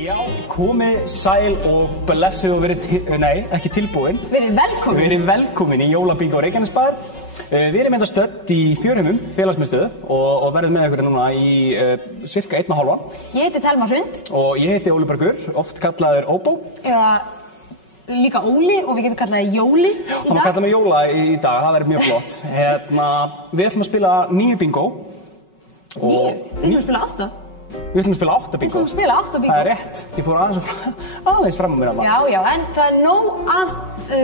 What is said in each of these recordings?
Já, komið sæl og blessuð og ekki tilbúin. Verið velkomin í Jólabingo Reykjanesbæjar. Við erum enda stödd í Fjörheimum, félagsmiðstöð og verðum með ykkur núna í cirka 1,5. Ég heiti Thelma Hrund. Og ég heiti Óli Bergur, oft kallaður Óbó. Eða líka Óli og við getum kallaði Jóli í dag. Já, hann kallaði mig Jóla í dag, það verður mjög flott. Við ætlum að spila 9 bingo. 9? Við ætlum að spila 8. Við ætlum að spila 8 bingo. Við ætlum að spila 8 bingo. Það er rétt. Ég fór aðeins fram á mér að Já, en það er nóg af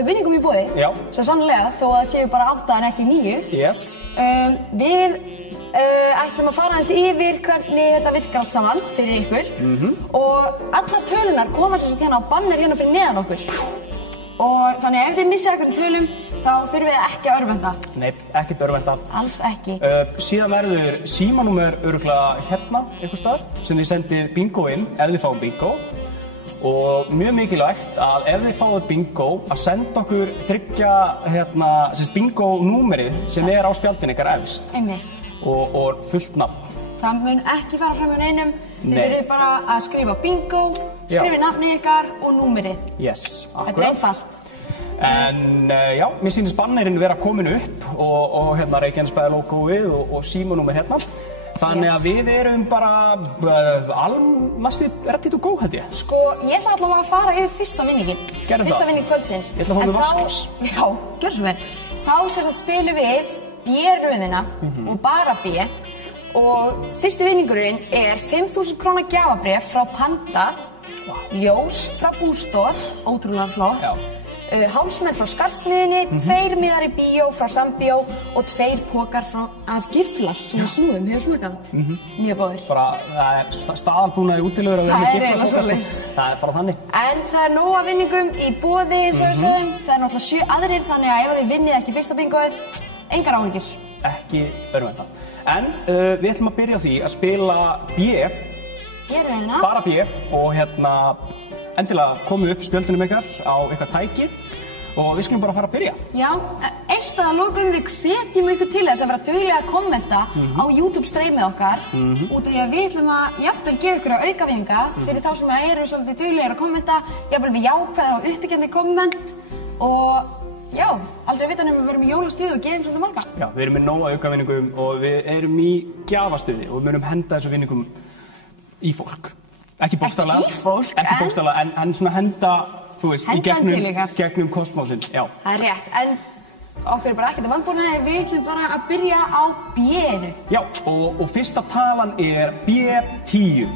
vinningum í boði. Já. Svo sannlega, þó að séu bara 8 en ekki 9. Yes. Við ætlum að fara aðeins yfir hvernig þetta virkar allt saman fyrir ykkur. Og allar tölunar koma sem sagt hérna á banner hérna fyrir neðan okkur. Og þannig að ef þið missið einhverjum tölum, þá fyrir við ekki að örvenda. Nei, ekkert örvenda. Alls ekki. Síðan verður símanúmer örugglega hérna, einhvers staðar, sem þið sendið bingo inn, ef þið fáum bingo. Og mjög mikilvægt að ef þið fáið bingo, að senda okkur bingo-númerið sem er á spjaldinu ykkar efst. Einmitt. Og fullt nafn. Það mun ekki fara fram hjá neinum. Þið verður bara að skrifa bingo, skrifa nafnið ykkar og númerið. Yes, akkurat. Þetta er einfalt. En já, mér sýnist bannerinn vera komin upp og hérna Reykjanesbæjar logoið og símanúmer hérna. Þannig að við erum bara næstu ready to go, held ég. Sko, ég ætla allavega að fara yfir fyrsta vinningin. Gerðu það. Fyrsta vinning kvöldsins. Ég ætla að fá mér vatnsglas. Já, gjörðu svo vel. Þá sem sagt spilum við B-röðina og bara B. Og fyrsti vinningurinn er 5.000 króna gjafabréf frá Panda, ljós frá Bústor, ótrúlega flott, hálsmenn frá Skarðsmiðjunni, 2 miðar í bíó frá Sambíó og 2 pokar af giflar, svona snúðum, hefur smakað? Mjög góðir. Bara, það er staðalbúnaði útilegur að vera með giflar. Það er bara þannig. En það er nóg af vinningum í boði, eins og við sögum. Það er náttúrulega 7 aðrir, þannig að ef þið vinnið ekki fyrsta bingoið, engar áhyggjur. Ekki örvenda. En við ætlum að byrja á því að spila B, bara B, og hérna endilega komið upp spjöldunum ykkar á eitthvað tæki og við skulum bara fara að byrja. Já, eitt að lokum við hvetjum ykkur til þess að vera duglega að kommenta á YouTube-streymið okkar út af því að við ætlum að jafnvel gefa ykkur að aukavinninga fyrir þá sem eru svolítið duglegar að kommenta, jafnvel við jákvæða og uppbyggjandi komment og já, aldrei vita nefnum við verum í jólastuði og gefum svolítið marga. Já, við erum með nóga aukavinningum og við erum í gjafastuði og við munum henda þessu vinningum í fólk. Ekki bókstaflega. Ekki í fólk, ekki bókstaflega, en svona henda, þú veist, í gegnum kosmósinn. Já. Það er rétt, en okkur er bara ekkert að vandbúnaði, við ætlum bara að byrja á B-inu. Já, og fyrsta talan er B10.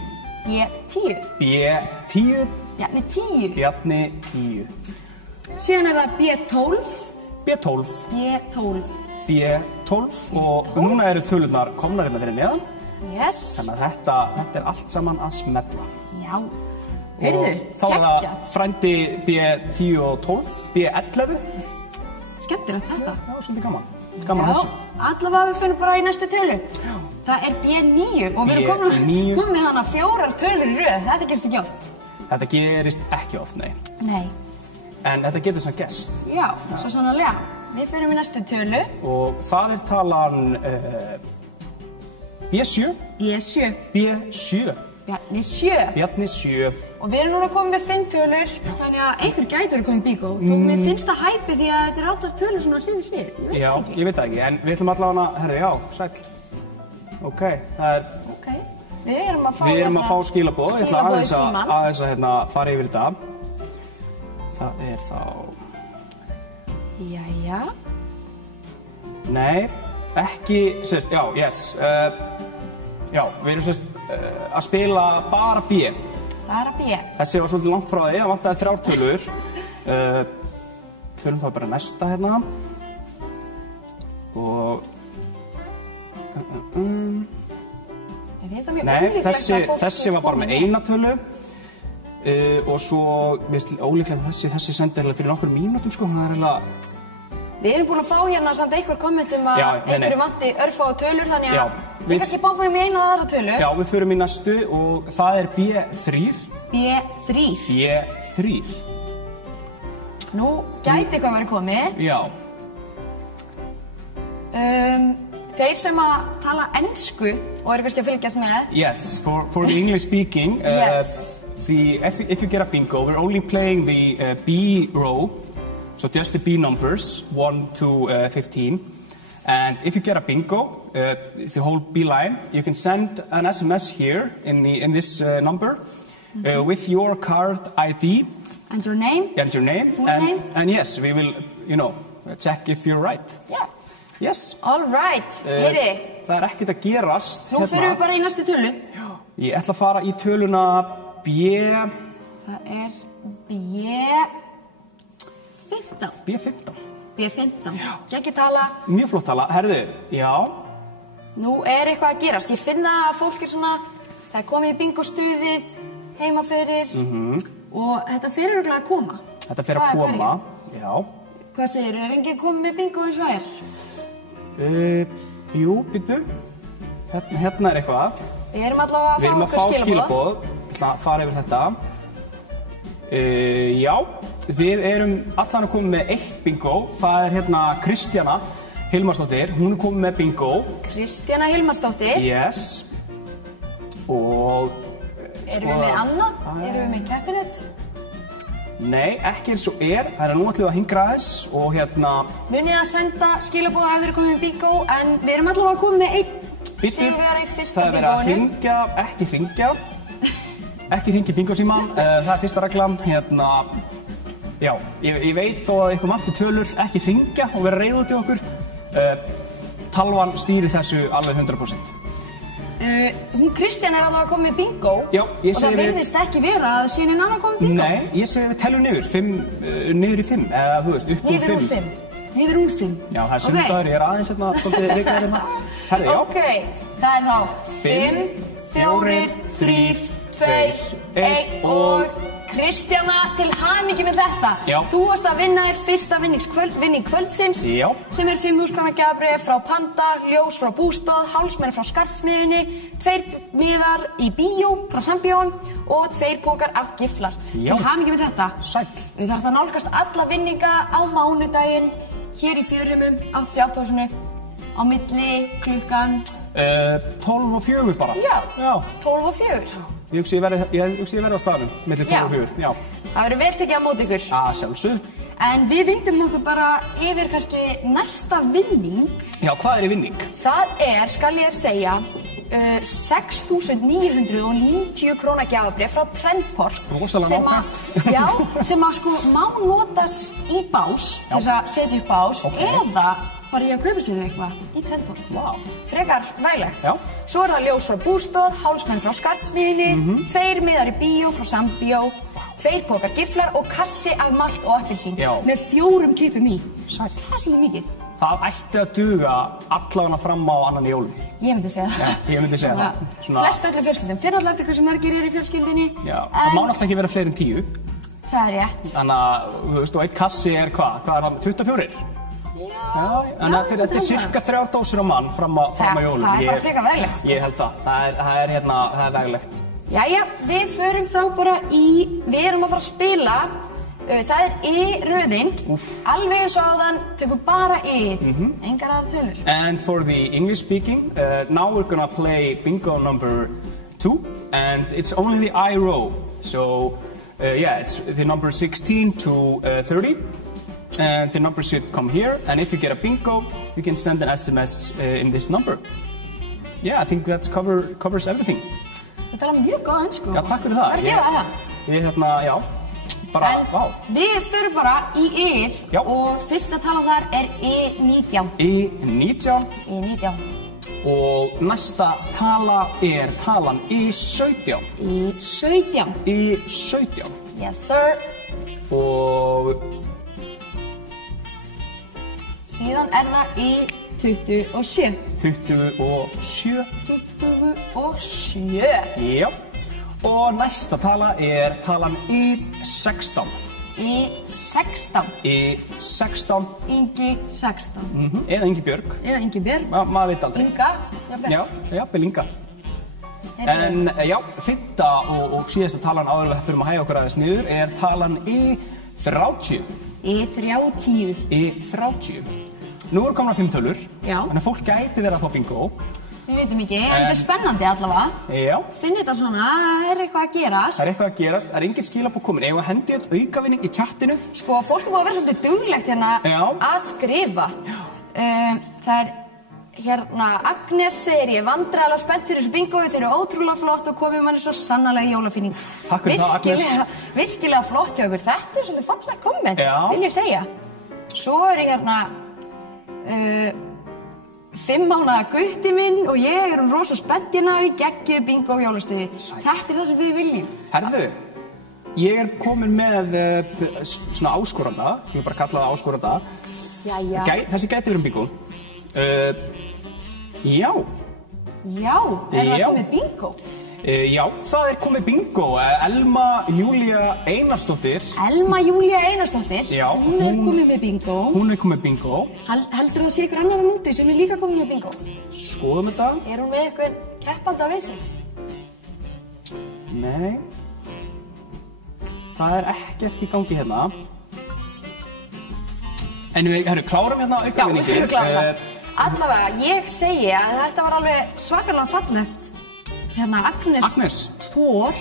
B10? B10. Bjarni 10. Bjarni 10. Síðan er það B12. B12. B12. B12 og núna eru tölurnar komnar hérna fyrir neðan. Yes. Þannig að þetta er allt saman að smella. Já. Heyrðu, þá er það frændi B10 og 12, B11. Skemmtilegt þetta. Já, svolítið gaman. Gaman þessu. Allavega við finnum bara í næstu tölu. Já. Það er B9 og við erum komið með hana 4 tölur í röð. Þetta gerist ekki oft. Þetta gerist ekki oft, nei. Nei. En þetta getur svona gerst. Já, svo sannarlega. Við finnum í næstu tölu. Og það er talan B7. B7. B7. Bjarni 7. Bjarni 7. Og við erum núna komið með 5 tölur, þannig að einhver gætur komið bingo. Þó mér finnst það hæpi því að þetta er allar tölur svona hlið við hlið. Já, ég veit það ekki, en við ætlum allavega að, herri, já, sæll. Ok, það er... Ok, við erum að fá skilaboð. Ég ætla aðeins að fara yfir þetta. Það er þá... Jæja. Nei, ekki, sérst, já, yes. Já, við erum að spila bara B. Bara B. Þessi var svolítið langt frá því, það vantaði 3 tölur. Förum þá bara næsta hérna. Og... Nei, þessi var bara með 1 tölu. Og svo, mér finnst ólíklegt að þessi sendi fyrir nokkur mínútum, sko. Það er eiginlega... Við erum búin að fá hérna samt einhver kommentum að einhverju vanti örfáu tölur, þannig að við kannski báum í eina aðra tölu. Já, við förum í næstu og það er B3. B3. B3. Nú gæti eitthvað verið komið. Já. Þeir sem að tala ensku og eru kannski að fylgjast með. Yes, for the English speaking. Yes. if you get a bingo, we're only playing the B row, so just the B numbers, 1 to 15. And if you get a bingo, the whole B line, you can send an SMS here in this number with your card ID. And your name. And your name. Full name. And yes, we will, check if you're right. Yeah. Yes. All right. Heyri. Það ekkert að gerast. Nú fyrir við bara í næstu tölu. Já. Ég ætla að fara í töluna B. Það B15. B15. B15. Geggjum tala. Mjög flott tala. Herðu, já. Nú eitthvað að gerast. Ég finn að fólk svona, það komið í bingostuðið heima fyrir og þetta fyrir örugglega að koma. Þetta fyrir að koma, já. Hvað segirðu? Enginn komið með bingo eins og Jú, býttu. Hérna eitthvað. Við erum allavega að fá okkur skilaboð. Ég ætla að fara yfir þetta. Já, við erum allan að koma með 1 bingo. Það hérna Kristjana Hilmarsdóttir. Hún komið með bingo. Kristjana Hilmarsdóttir. Yes. Og... Erum við með annað? Erum við með keppinut? Nei, ekki eins og Það nú ætlum við að hingra aðeins og Munið að senda skilaboð að þau eru komið með bingo, en við erum allavega að koma með 1 sigurvegara í fyrsta bingoinu. Það verið að hringja, ekki hringja. Ekki hringja í bingosímann, það fyrsta reglan. Já, ég veit þó að ykkur vanti tölur, ekki hringja og vera reiður til okkur. Talvan stýrir þessu alveg 100%. Hún Kristjana allavega að koma með bingo. Já, ég segi við... Og það virðist ekki vera að sínin annar koma með bingo. Nei, ég segi við teljum niður í 5, eða þú veist, upp úr 5. Niður úr 5. Já, það sunnudagur, ég aðeins svolítið reikaður Herri, já. Ok, það þá 5, 4, 3, 2, 1 og Kristjana, til hamingju með þetta. Já. Þú varst að vinna fyrsta vinning kvöldsins. Já. Sem 5.000 króna gjafabréf frá Panda, ljós frá Bústöð, hálsmenn frá Skarðsmiðjunni, 2 miðar í bíó frá Sambíón og 2 pókar af giflar. Já. Til hamingju með þetta. Sæll. Við þarfum að nálgast alla vinninga á mánudaginn hér í Fjörumum, 88-húsinu, á milli klukkan 12 og 4 bara. Já. 12 og 4. Ég hugsi ég verði á staðnum, milli 12 og 4, já. Það verður vel tekið á móti ykkur. Sjálfsögð. En við vindum okkur bara yfir kannski næsta vinning. Já, hvað í vinning? Það skal ég segja, 6.990 króna gjafabréf frá Trendport. Rosalega nákvæmt. Já, sem að sko má notas í bás, til þess að setja upp bás, eða bara ég að kaupa sér eitthvað í Trendport. Vá. Frekar væglegt. Já. Svo það ljós frá Bústöð, hálsmenn frá Skarðsmiðjunni, 2 miðar í bíó frá Sambíó, 2 pókar giflar og kassi af malt og appelsín. Já. Með 4 kipum í. Sæll. Það sé mikið. Það ætti að duga allavega fram á annan jólum. Ég myndi segja það. Já, ég myndi segja það. Flest öllu fjölskyldum. Fyrir alltaf eftir hversu margir í fjölskyldinni. Já, það má náttúrulega ekki vera fleiri en 10. Það rétt. Þannig að, þú veist, og 1 kassi hvað? Hvað það? 24? Já, en þetta er cirka 3 dósir á mann fram á jólum. Það bara frekar veglegt. Ég held það. Það er veglegt. Jæja, við förum þá bara við erum að fara að spila. Það röðin. Alveg eins og áðan, tökum bara engar aðrar tölur. And for the English speaking, now we're gonna play bingo number 2, and it's only the I row. So, it's the number 16 to 30. And the number should come here, and if you get a bingo, you can send an SMS in this number. Yeah, I think that covers everything. Þetta mjög góð önsku. Já, takk fyrir það. Var að gefa það. Ég já. Bara, vá. Við förum bara í og fyrsta talan þar E19. E19. E19. Og næsta tala talan E17. E17. E17. Yes, sir. Og síðan það E27. 27. 27. Já. Og næsta tala talan E16. E16. E16. Ingi 16. Eða Ingibjörg. Maður veit aldrei. Inga. Jafnvel Inga. En já, fyrsta og síðasta talan áður við fyrir að hægja okkur aðeins niður talan E30. E30. E30. Nú eru komna 5 tölur. Já. Þannig að fólk gæti verið að fá bingo. Við veitum ekki, en þetta spennandi allavega. Já. Finn þetta svona, það eitthvað að gerast. Það eitthvað að gerast, það engin skilaboð komin. Eigum við að hendi þetta aukavinning í chattinu? Sko, fólk búið að vera svolítið duglegt hérna að skrifa. Það hérna, Agnes segir ég vandræðilega spennt fyrir þessu bingói, þeir eru ótrúlega flott og komið manni svo sannarlega í jólafíning. Takk fyrir það, Agnes. Virkilega flott hjá ykkur. Þetta svolítið fallegt komment, vil ég segja. Svo hérna 5 mánaða gutti minn og ég erum rosa spennt hérna í geggjuðu bingó jólastuði. Þetta það sem við viljum. Herðu, ég komin með svona áskoranda, ég vil bara kalla það áskoranda. Jæja. Þessi gæti verið bingó. Já. Já, það komið bingo? Já, það komið bingo. Elma Júlía Einarsdóttir. Elma Júlía Einarsdóttir? Já. Hún komið með bingo. Hún komið með bingo. Heldur það sé ykkur annar úti sem líka komið með bingo? Skoðum þetta. Hún með ykkur keppanda við sig? Nei. Það ekkert í gangi hérna. En við klárum hérna aukavinningin. Já, við skulum klára það. Allavega, ég segi að þetta var alveg svakalega fallegt. Hérna, Agnes Thor.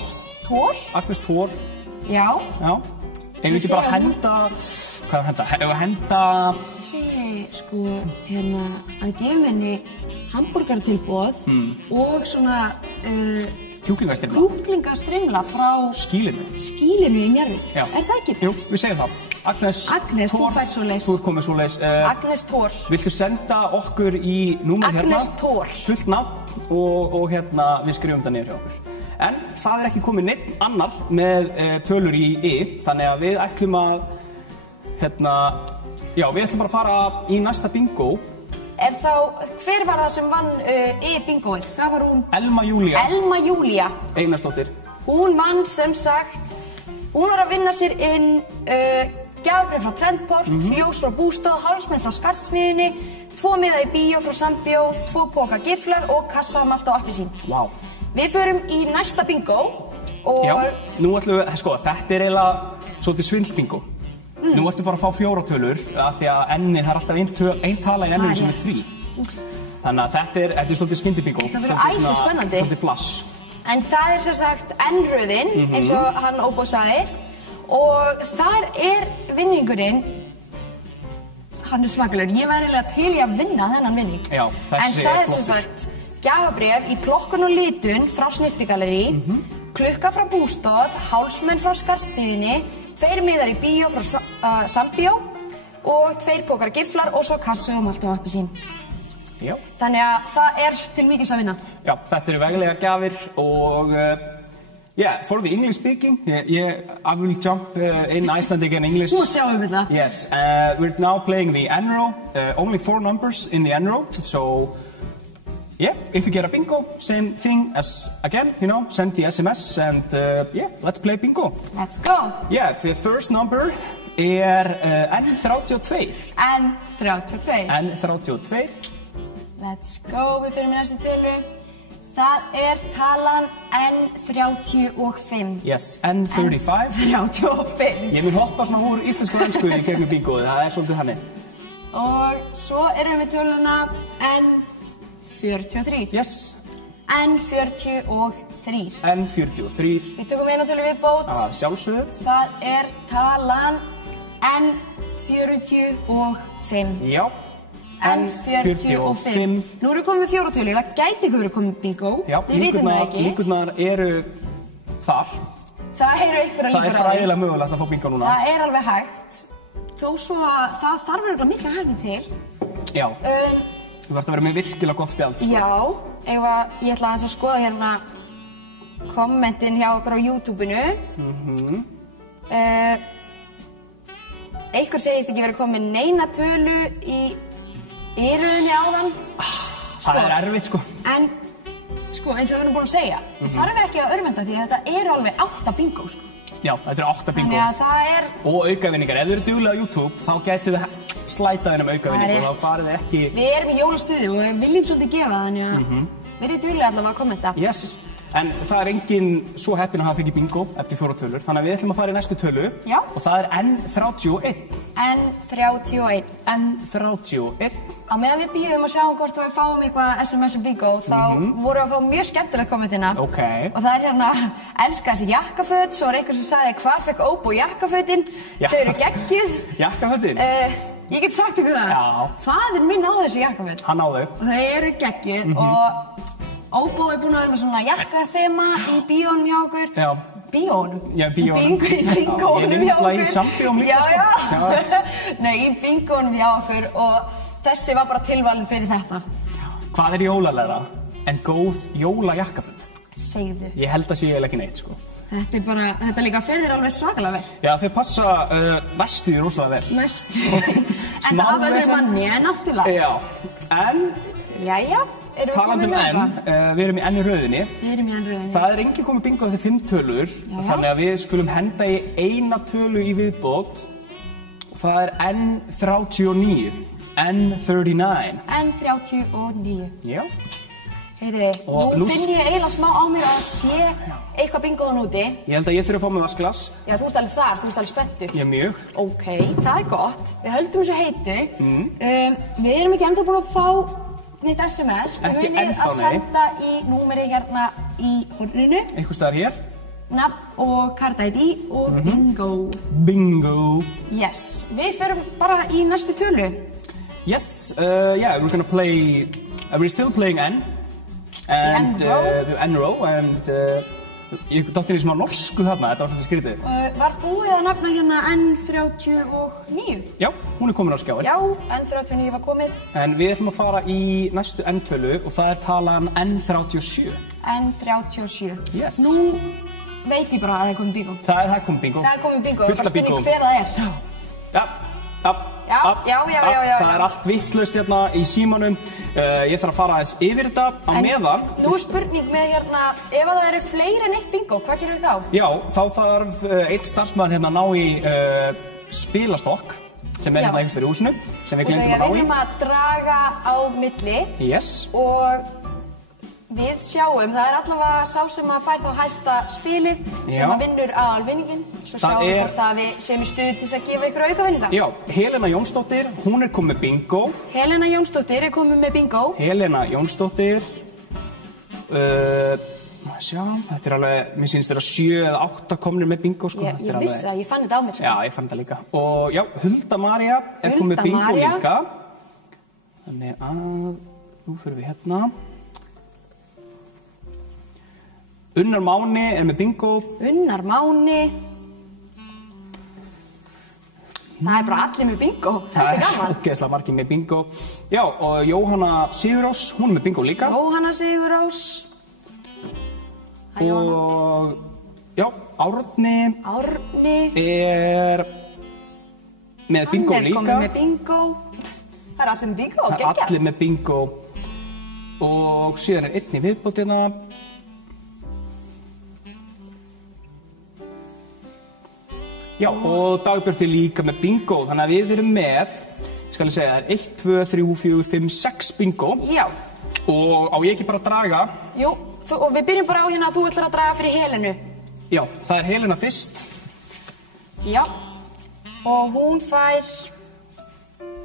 Agnes Thor. Já. Ef við ekki bara henda... Hvað henda? Ef við henda... Ég segi, sko, hérna, hann gefur henni hamburgertilboð og svona... Kjúklingastrimla frá... Skýlinu í Njarðvík. Er það ekki? Jú, við segjum það. Agnes, þú fær svoleiðis. Þú komið svoleiðis. Agnes Thor. Viltu senda okkur í númer hérna? Agnes Thor. Fullt nafn og hérna við skrifum það niður hjá okkur. En það ekki komið neitt annar með tölur í þannig að við ætlum að við ætlum bara að fara í næsta bingo. Hver var það sem vann bingoið? Það var hún... Elma Júlía Einarsdóttir. Hún vann sem sagt, hún var að vinna sér inn gjafabréf frá Trendport, ljós frá Bústöð, hálsmenn frá Skarðsmiðjunni, 2 miða í bíó frá Sambíó, 2 poka giflar og kassa malt og appelsín. Vá. Við förum í næsta bingo og... Já, nú ætlum við, sko, þetta eiginlega svolítið svindlbingo. Nú ættum bara að fá 4 tölur af því að ennið, það alltaf ein tala í enninu sem 3. Þannig að þetta er svolítið skyndibingo. Það verður æsi spennandi. Svolítið flass. En það sem sagt N-röðin, eins og hann Óbó sagði, og þar vinningurinn, hann svakalegur. Ég var eiginlega til í að vinna þennan vinning. Já, þessi En það sem sagt gjafabréf í plokkun og litun frá Snirtigallerí, klukka frá Bústöð, hálsmenn frá Skarðsmiðjunni, 2 miðar í bíó frá Sambíó og 2 pokar giflar og svo kassa og malt og appelsín. Já. Þannig að það til mikils að vinna. Já, þetta veglegar gjafir og for the English speaking, I will jump in Icelandic and English. Þú sjáum við það. Yes, we're now playing the N-row, only 4 numbers in the N-row, so yeah, if you get a bingo, same thing as again, send the SMS and let's play bingo. Let's go. Yeah, the first number N32. N32. Let's go, við fyrir með næstu tölu. Það talan N35. Yes, N35. N35. Ég mun hoppa svona úr íslensku og ennsku í gegnum bingoið, það svolítið þannig. Og svo erum við töluna N43. Yes. N43. N43. Við tökum eina tölu viðbót. Sjálfsögðu. Það talan N45. Já. N45. Nú erum við komið með 4 tölur, það gæti ykkur verið komið bingo. Já, líkurnar eru þar. Það eru ykkur að líkur á því. Það fræðilega mögulegt að fá bingo núna. Það alveg hægt. Þó svo að það þarf verið mikla hægni til. Já. Þú þarfst að vera með virkilega gott spjald. Já, ég ætla að skoða hérna kommentin hjá okkur á YouTube-unu. Einhver segist ekki verið komið neina tölu í röðinni áðan. Það erfitt, sko. En, sko, eins og við erum búin að segja, það þarf ekki að örvenda því að þetta alveg 8 bingo, sko. Já, þetta 8 bingo. Þannig að það Og aukavinningar. Ef þið eru duglega á YouTube, þá gætu þið slætað inn aukavinningu og þá farið þið ekki... Við erum í jólastuði og við viljum svolítið gefa, þannig að við erum duglega allavega að kommenta. Yes. En það enginn svo heppinn að hafa fengið bingo eftir 4 tölur, þannig að við ætlum að fara í næstu tölu. Já. Og það N31. N31. N31. Á meðan við bíðum að sjá hvort við fáum eitthvað SMS bingo, þá vorum við að fá mjög skemmtilegt kommentina. Ok. Og það hérna, elska þessi jakkaföt, svo einhver sem sagði, hvar fekk Óbó jakkafötin? Þau eru geggjuð. Jakkafötin? Ég get sagt ykkur það. Já. Faðir minn á þessi jakkaföt. Hann á þau. Og þau eru geggjuð og Óbó búinn að vera með svona jakkaþema í bíónum hjá okkur. Já. Bíónum? Já, bíónum. Í bingónum hjá okkur. Ég í sambíóm líka, sko. Já. Nei, í bingónum hjá okkur og þessi var bara tilvalin fyrir þetta. Hvað jólalegra en góð jólajakkaföt? Segðu. Ég held að sé eiginlega ekki neitt, sko. Þetta líka fyrir þér alveg svakalega vel. Já, þau passa næstu því rosalega vel. Næstu. En af öðru manni, en allt í lag. Já, en... Jæja. Talandi um N, við erum í N-röðinni. Við erum í N-röðinni. Það enginn komið bingo eftir 5 tölur, þannig að við skulum henda í eina tölu í viðbót og það N39. N39. N39. Já. Heyri, nú finn ég eiginlega smá á mér að sé eitthvað bingoðan úti. Ég held að ég þurfi að fá mig vaskglas. Já, þú ert alveg þar, þú ert alveg spenntur. Já, mjög. Ok, það gott. Við höldum þessu heitu. Við erum ekki ennþá búin að fá nýtt SMS. Ekki ennþá, nei. Við munið að senda í númeri hérna í horninu. Einhvers staðar hér. Nafn og card-ID og bingo. Bingo. Yes. Við förum bara í næstu tölu. Yes, yeah, we're gonna play, we're still playing N. And the N-row, and ég dátti í smá norsku þarna, þetta var svolítið skrítið. Var búið að nefna hérna N39? Já, hún komin á skjáin. Já, N39 var komið. En við ætlum að fara í næstu N-tölu og það talan N37. N37. Yes. Nú veit ég bara að það komið bingo. Það komið bingo. Það komið bingo, það er bara bingo. spurning hver það er. Já. Já. Það allt vittlaust hérna í símanum. Ég þarf að fara aðeins yfir þetta á meðan. Nú spurning með hérna, ef það eru fleiri en eitt bingo, hvað gerum við þá? Já, þá þarf einn starfsmaður hérna að ná í spilastokk sem hérna einhvers fyrir húsinu, sem við glemdum að ná í. Við þurfum að draga á milli. Yes. Og við sjáum, það er allavega sá sem að fær þá hæsta spilið sem að vinnur aðalvinningin. Svo sjáum við hvort að við séum í stuði til þess að gefa ykkur aukavinninga. Já, Helena Jónsdóttir, hún er komið með bingo. Helena Jónsdóttir er komið með bingo. Helena Jónsdóttir. Sjá, þetta er alveg, mér sýnist þetta 7 eða 8 komnir með bingo, sko. Ég vissi það, ég fann þetta á mér. Já, ég fann þetta líka. Og já, Hulda María er komið með bingo líka. Þannig að, nú fyrir við hérna. Unnar Máni er með bingo. Unnar Máni. Það er bara allir með bingo. Það er gaman. Ógeðslega margir með bingo. Já, og Jóhanna Sigurrós, hún er með bingo líka. Jóhanna Sigurrós. Og já, Árni er með bingo líka. Hann er komið með bingo. Það er allir með bingo, geggjað. Það er allir með bingo. Og síðan er einn í viðbót hérna. Já, og Dagbjört er líka með bingo, þannig að við erum með, skal ég segja, 1, 2, 3, 4, 5, 6 bingo. Já. Og á ég ekki bara að draga? Jú, og við byrjum bara á hérna að þú ætlar að draga fyrir Helenu. Já, það er Helena fyrst. Já, og hún fær...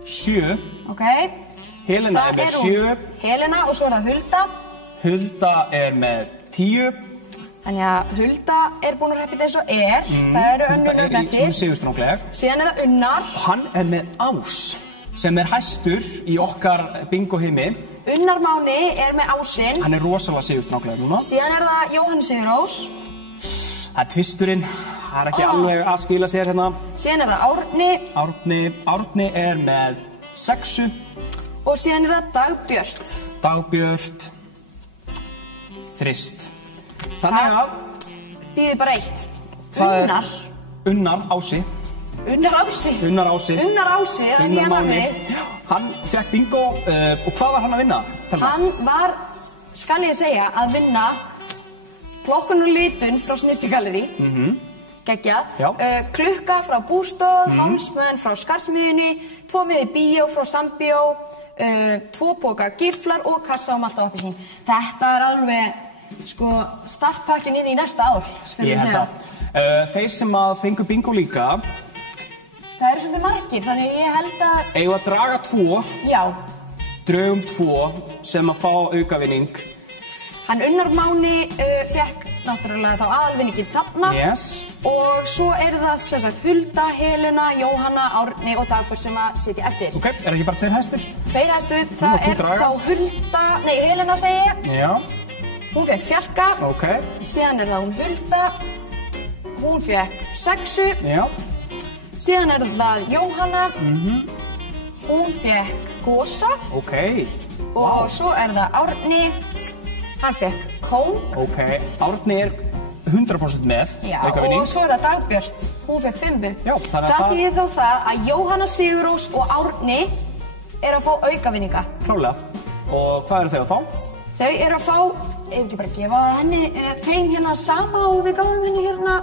7. Ok. Helena er með 7. Helena og svo er það Hulda. Hulda er með 10. Þannig að Hulda er búin að reppita eins og er. Það eru önnur eftir. Hulda er sigurstrangleg. Síðan er það Unnar. Hann er með Ás, sem er hæstur í okkar bingo-heimi. Unnar Máni er með Ásinn. Hann er rosalega sigurstrangleg núna. Síðan er það Jóhanna Sigurrós. Það er tvisturinn. Það er ekki alveg að skila sér hérna. Síðan er það Árni. Árni er með 6. Og síðan er það Dagbjört. Dagbjört. Þrist. Þannig að... Þýðir bara 1. Unnar. Unnar Ási. Unnar Ási. Unnar Ási. Unnar Ási, það er nýja nafnið. Hann fekk bingo, og hvað var hann að vinna? Hann var, skal ég segja, að vinna Plokkun og litun frá Snyrtigallerí. Geggjað. Klukka frá Bústóð, Hámsmenn frá Skarsmiðjunni, 2 miði bíó frá Sambíó, 2 póka giflar og kassa á Malta og appelsín. Þetta er alveg sko, startpakkin inn í næsta ár, skulum við segja. Þeir sem að fengu bingo líka. Það eru svolítið margir, þannig ég held að... Eigum að draga 2. Já. Drögum 2 sem að fá aukavinning. Hann Unnar Máni fekk náttúrulega þá aðalvinninginn þarna. Yes. Og svo eru það sem sagt Hulda, Helena, Jóhanna, Árni og Dagbjörn sem að sitja eftir. Ok, er ekki bara 2 hestur? 2 hestur, það er þá Hulda, nei Helena segi ég. Já. Hún fekk fjarka. Ok. Síðan er það hún Hulda. Hún fekk 6. Já. Síðan er það Jóhanna. Hún fekk Gosa. Ok. Og svo er það Árni. Hann fekk Kóng. Ok, Árni er 100% með. Já, og svo er það Dagbjörn. Hún fekk 5. Já, það þýðir þá það að Jóhanna Sigurrós og Árni eru að fá aukavinninga. Klálega. Og hvað eru þau að fá? Þau eru að fá, ef ekki bara gefa henni þeim hérna sama og við gáum henni hérna.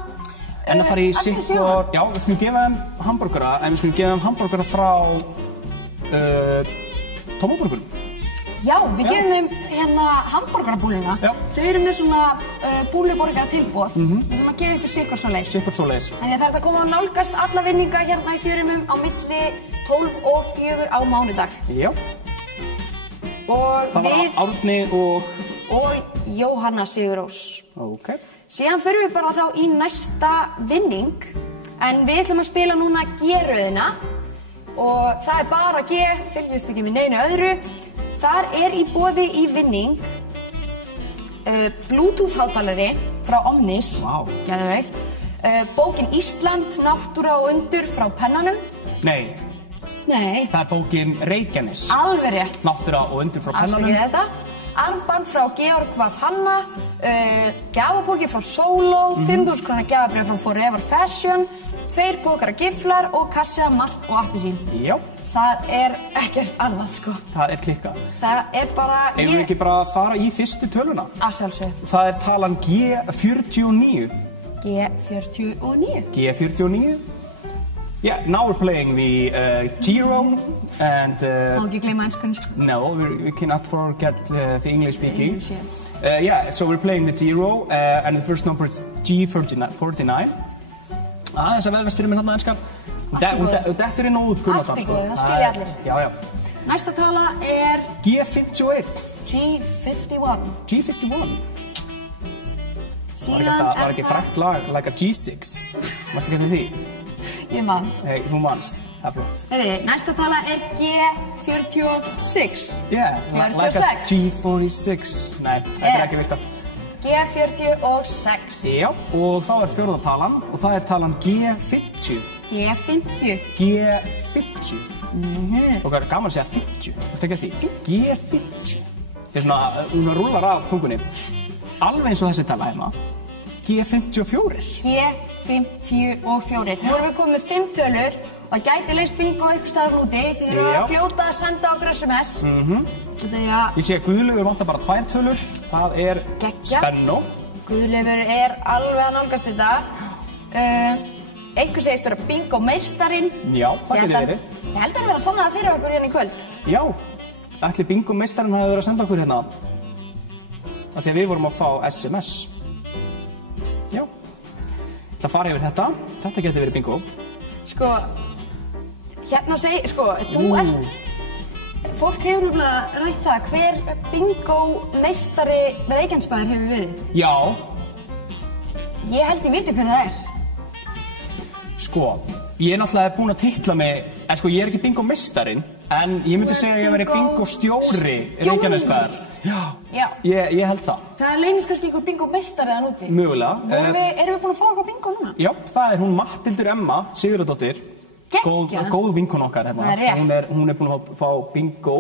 En að fara í sitt og, já, við skulum gefa þeim hamborgara, en við skulum gefa þeim hamborgara frá Tómaborgurum. Já, við gefum þeim hérna hamborgarabúluna. Þau eru með svona búluborgara tilboð. Við þurfum að gefa ykkur sikkert svoleiðis. Sikkert svoleiðis. Þannig að það er að koma að nálgast alla vinninga hérna í fjörumum á milli 12 og 4 á mánudag. Já. Og það var Árni og Jóhanna Sigurrós. Ok. Síðan förum við bara þá í næsta vinning. En við ætlum að spila núna G-röðina. Og það er bara G, fylgjumst ekki með neinu öðru. Þar er í boði í vinning Bluetooth-háttalari frá Omnis. Wow. Geðveikt. Bókin Ísland, náttúra og undur frá Pennanum. Nei. Nei. Það er bókin Reykjanes. Alveg rétt. Náttúra og undur frá Pennanum. Afsakið þetta. Armband frá Georg Vaf Hanna. Gjafapóki frá Solo. 5.000 króna gjafabréf frá Forever Fashion. 2 pókar af giflar og kassi af malt og appelsín. Já. Það er ekkert annað, sko. Það er klikkað. Það er bara... Eigum við ekki bara að fara í fyrstu töluna? Að sjálfsög. Það er talan G49. G49? G49. Yeah, now we're playing the Giro and... Má ekki gleyma enskunni. No, we cannot forget the English speaking. English, yes. Yeah, so we're playing the Giro and the first number is G49. Þess að veðvesturinn minn hérna enska. Þetta inn og út Allt í góðu, það skilja allir. Já, já. Næsta tala er... G51. G51. G51. Síðan var ekki frækt lag, like a G6. Varstu ekki eftir því? Ég man. Hey, þú manst. Það er flott. Næsta tala er G46. Yeah, like a G46. Nei, þetta er ekki virkt að... G46. Já, og þá er fjórða talan og það er talan G50. G50. G50. Og hvað er gaman að segja 50? Varstu ekki eftir því? G50. Það er svona, hún rúlar af tungunni. Alveg eins og þessi tala hérna. G54. G54. Nú erum við komið með 5 tölur og það gæti leist bingo ykkur staðar úti því þeir eru að fljóta að senda okkur SMS. Ég sé að Guðleifur vantar bara 2 tölur. Það er Spenno. Guðleifur er alveg að nálgast þetta. Eitthvað segist vera bingo meistarinn. Já, það getur verið. Ég held að það vera að sanna það fyrir okkur hérna í kvöld. Já, ætli bingo meistarinn hafi verið að senda okkur hérna. Af því að við vorum að fá SMS. Já. Ég ætla að fara yfir þetta. Þetta getur verið bingo. Sko, hérna þú ert... Fólk hefur nefnilega rætt það hver bingo meistari Reykjanesbæjar hefur verið. Já. Ég held ég viti hvernig það er. Sko, ég er náttúrulega búinn að titla mig, en sko ég er ekki bingo meistarinn, en ég myndi segja að ég veri bingo stjóri Reykjanesbæjar. Já. Ég held það. Það leynist kannski einhver bingo meistari þann úti. Mögulega. Erum við búin að fá eitthvað bingo núna? Já, það er hún Matthildur Emma Sigurðardóttir. Góð vinkun okkar hérna. Það er rétt. Hún er búin að fá bingo.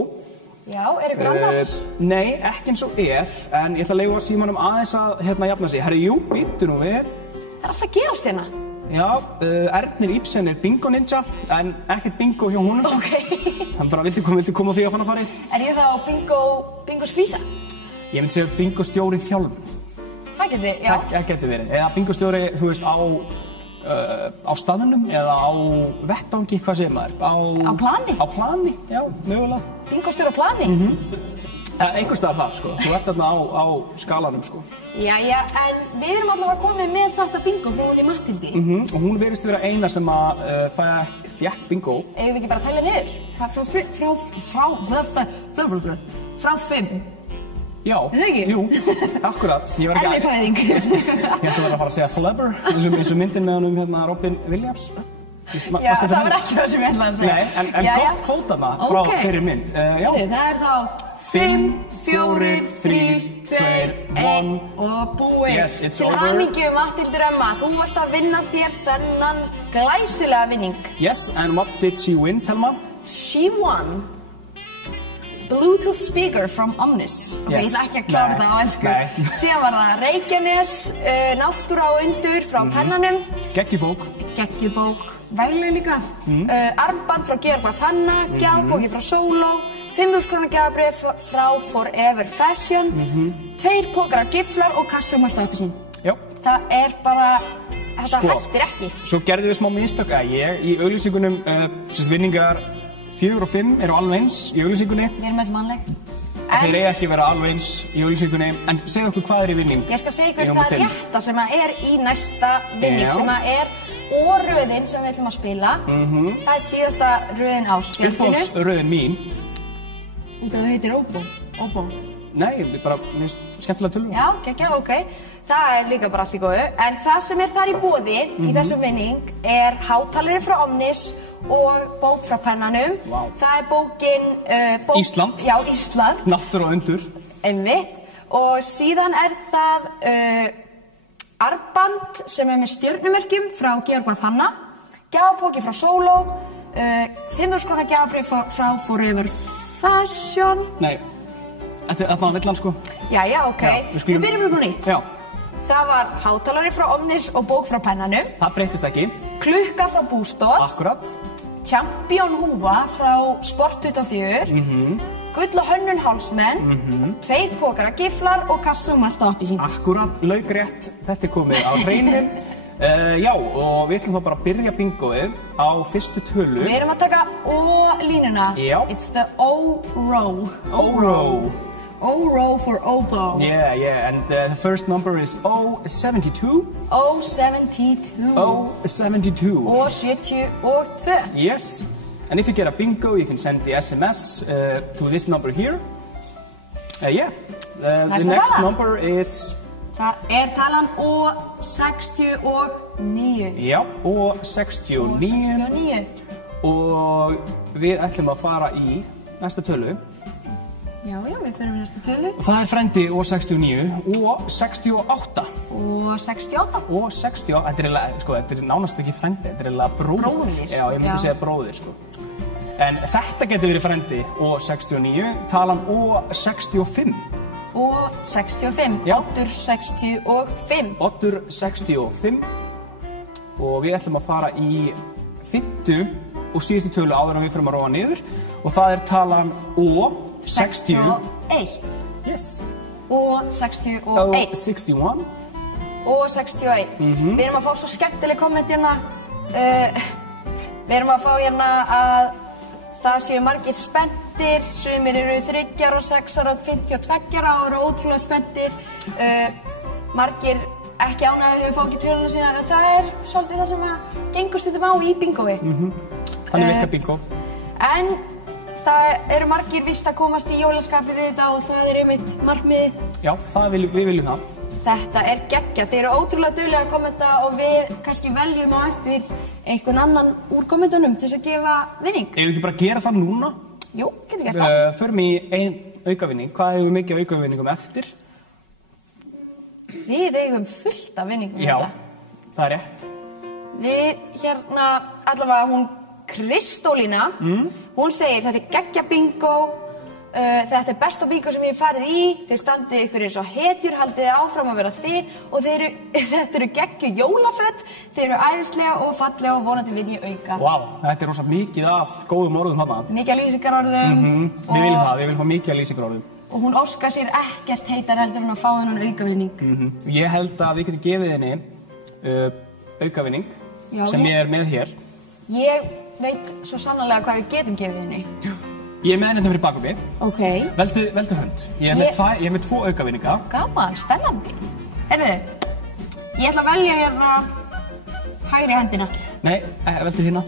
Já, er ykkur annar? Nei, ekki eins og en ég ætla að leyfa Símonum aðeins að jafna sig. Herri, jú, býttu nú við. Það er alltaf að gerast hérna. Já, Ernir Ibsen er bingo ninja, en ekkert bingo hjá honum. Ok. Hann bara vildi koma því að fann að fari. Er ég þá bingo skvísa? Ég myndi segja bingo stjóri þjálfun. Það getur verið. Eða bingo stjóri, þú veist, á staðnum eða á vettvangi, hvað segir maður? Á plani? Á plani, já, mögulega. Bingo stjóri á plani? Einhvers staðar þar, sko. Þú ert þarna á skalanum, sko. Jæja, en við erum allavega komið með þetta bingo frá henni Matthildi. Og hún virðist vera eina sem að fékk bingo. Eigum við ekki bara að telja niður? Frá 5. Já, jú, akkurat. Ennifæðing. Ég ætti að vera að fara að segja flubber, eins og myndin með honum hérna Robin Williams. Já, það var ekki það sem ég ætlaði að segja. Nei, en gott kvótana frá þeirri mynd. Það er þá 5, 4, 3, 2, 1 og búið. Yes, it's Til over. hamingju, Matthildur Emma, þú varst að vinna þér þennan glæsilega vinning. Yes, and what did she win, Telma? She won Bluetooth speaker from Omnis. Ok, ég ætla ekki að klára það á ensku. Síðan var það Reykjanes, náttúra og undur frá pennanum. Geggjubók, vegleg líka. Armband frá Georg Fanna, gjafbóki frá Sóló, 5.000 króna gjafabréf frá Forever Fashion, 2 pokar af giflar og kassi malt appelsín. Já. Það er bara, þetta hættir ekki. Svo gerðum við smá mistök í auglýsingunum, vinningar 4 og 5 eru alveg eins í auglýsingunni. Við erum öll mannleg. Þeir eiga ekki að vera alveg eins í auglýsingunni, en segja okkur hvað í vinning. Ég skal segja ykkur það rétta sem er í næsta vinning, sem er röðin sem við ætlum að spila. Það er síðasta röðin á spjaldinu. Uppáhaldsröðin mín. Það heitir Óbó. Nei, bara skemmtilega tölvun. Já, geggja, ok. Það er líka bara allt í góðu. En það sem er þar í boði í þessum vinning er hátalari frá Omnis og bók frá pennanum. Það er bókin... Ísland. Já, Ísland. Náttúra og undur. Einmitt. Og síðan er það armband sem er með stjörnumerkjum frá Georg Fanna, gjafabóki frá Sóló, 5.000 króna gjafabréf frá Forever Fashion. Nei, þetta var villan, sko. Jæja, ok. Við byrjum upp á nýtt. Já. Það var hátalari frá Omnis og bók frá pennanum. Það breytist ekki. Klukka frá Bústorf. Akkurat. Champion húfa frá Sport 24. Gull og hönnun hálsmenn. 2 pokar af giflar og kassa malt appelsín. Akkurat, laukrétt. Þetta er komið á hreinum. Já, og við ætlum þá bara að byrja bingoið á fyrstu tölu. Við erum að taka O-línuna. Já. It's the O-row. O-row. O-row for oboe. Yeah, and the first number is O72. O72. O72. O72. Yes. And if you get a bingo, you can send the SMS to this number here. The next number is... Það er talan O69. Já, O69. Og við ætlum að fara í næsta tölu. Já, við fyrir næsta tölu. Og það er frendi O69 og 68. O68? O68, þetta er nánast ekki frendi, þetta er eiginlega bróðir. Bróðir? Já, ég myndi segja bróðir, sko. En þetta getur verið frendi O69, talan O65. O65, Oddur 65. Oddur 65. Og við ætlum að fara í 50 og síðustu tölu áður en við fyrir að róa niður. Og það er talan O61. Yes. O61. O61. O61. Við erum að fá svo skemmtileg komment hérna. Við erum að fá hérna að það séu margir spenntir, sumir eru 3 ára, 6 ára, 52 ára og eru ótrúlega spenntir. Margir ekki ánægðir þegar við fá ekki töluna sína, en það er svolítið það sem að gengur stundum á í bingói. Þannig virkar bingo. En það eru margir víst að komast í jólaskapi við þetta og það er einmitt markmiði. Já, við viljum það. Þetta er geggjað. Þeir eru ótrúlega duglega að kommenta og við kannski veljum á eftir einhvern annan úr kommentunum til þess að gefa vinning. Ef við ekki bara gera það núna? Jú, getum gert það. Förum í ein aukavinning. Hvað hefur við mikið aukavinningum eftir? Við eigum fullt af vinningum. Já, það er rétt. Við hérna, allavega hún Kristólína, hún segir þetta er geggjað bingo. Þetta er besta bingo sem ég hef farið í. Þið standið ykkur eins og hetjur, haldið áfram að vera þið og þetta eru geggjuð jólaföt. Þeir eru æðislega og fallega og vonandi vinni auka. Vá, þetta er rosa mikið af góðum orðum þarna. Mikið af lýsingarorðum. Við viljum það, við viljum fá mikið af lýsingarorðum. Og hún óskar sér ekkert heitar heldur en að fá þennan aukavinning. Ég held að við getum gefið henni aukavinning sem ég er með hér. Ég veit svo sannarlega hvað við getum gefið henni. Ég er með þetta fyrir bakuppi. Ok. Veldu hönd. Ég er með 2 aukavinninga. Gaman, spennandi. Heyrðu, ég ætla að velja hérna hægri hendina. Nei, veldu hérna.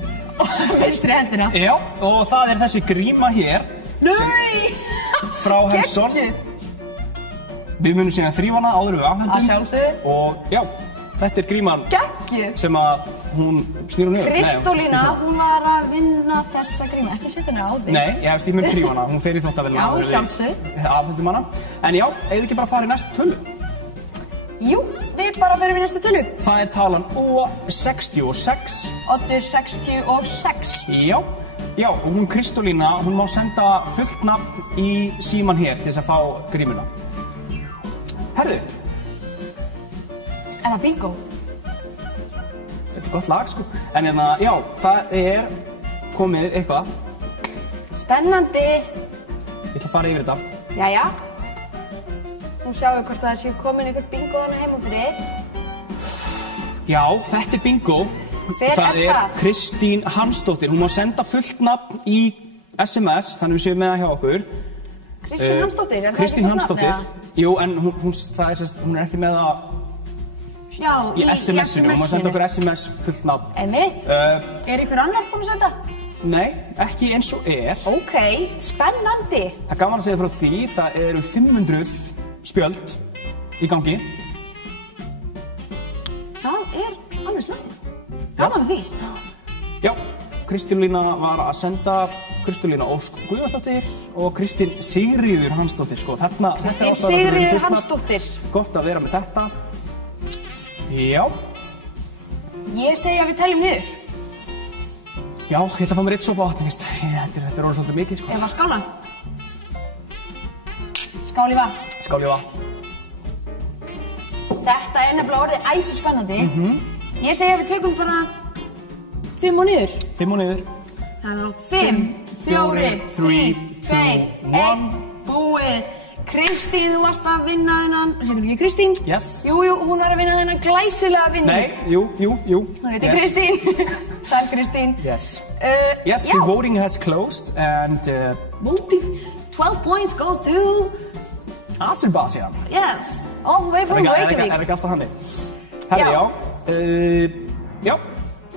Vinstri hendina. Já, og það er þessi gríma hér. Nei! Frá Henson. Við munum síðan þrífa hana áður við afhendum. Að sjálfsögðu. Og já, þetta er gríman sem að hún snýr hún yfir. Kristólína, hún var að vinna þessa gríma, ekki setja hana á þig. Nei, ég mun þrífa hana, hún fer í þvottavélina. Já, sjálfsögðu. Afhendum hana. En já, eigðu ekki bara að fara í næstu tölu? Jú, við bara förum í næstu tölu. Það er talan O66. Oddur 66. Já, og hún Kristólína, hún má senda fullt nafn í síman hér til þess að fá grímuna. Herðu. Er það bingo? Þetta er gott lag, sko. En hérna, já, það er komið eitthvað. Spennandi. Ég ætla að fara yfir þetta. Jæja. Nú sjáum við hvort það sé komin einhver bingo þarna heima fyrir. Já, þetta er bingo. Hver er það? Það er Kristín Hansdóttir. Hún má senda fullt nafn í SMS, þannig við séum með það hjá okkur. Kristín Hansdóttir, er það Kristín ekki Hansdóttir. Jú, en hún er ekki með það í SMS-inu. Hún má senda okkur SMS fullt nafn. Einmitt. Er einhver annar búinn að senda? Nei, ekki eins og er. Ok, spennandi. Það er gaman að segja frá því, það eru 500 spjöld í gangi. Það er alveg slett. Gaman að því. Já, Kristólína var að senda Kristólína Ósk Guðjónsdóttir og Kristín Sigríður Hansdóttir, sko. Kristín Sigríður Hansdóttir. Gott að vera með þetta. Já. Ég segi að við teljum niður. Já, ég ætla að fá mér 1 sopa vatn, veist. Þetta er orðið svolítið mikið, sko. Ef að skála. Skál í vatn. Skál í vatn. Þetta er nefnilega orðið æsi spennandi. Ég segi að við tökum bara 5 og niður. 5 og niður. Það er á 5, 4, 3, 2, 1, búið. Kristín, þú varst að vinna þennan, hérna ekki Kristín? Yes. Jú, hún var að vinna þennan glæsilega vinning. Nei, jú. Hún heiti Kristín. Sæl Kristín. Yes. Yes, the voting has closed and... Voting, 12 points goes to... Azerbaijan. Yes, all the way from Reykjavík. Er ekki alltaf hannig? Herri, já.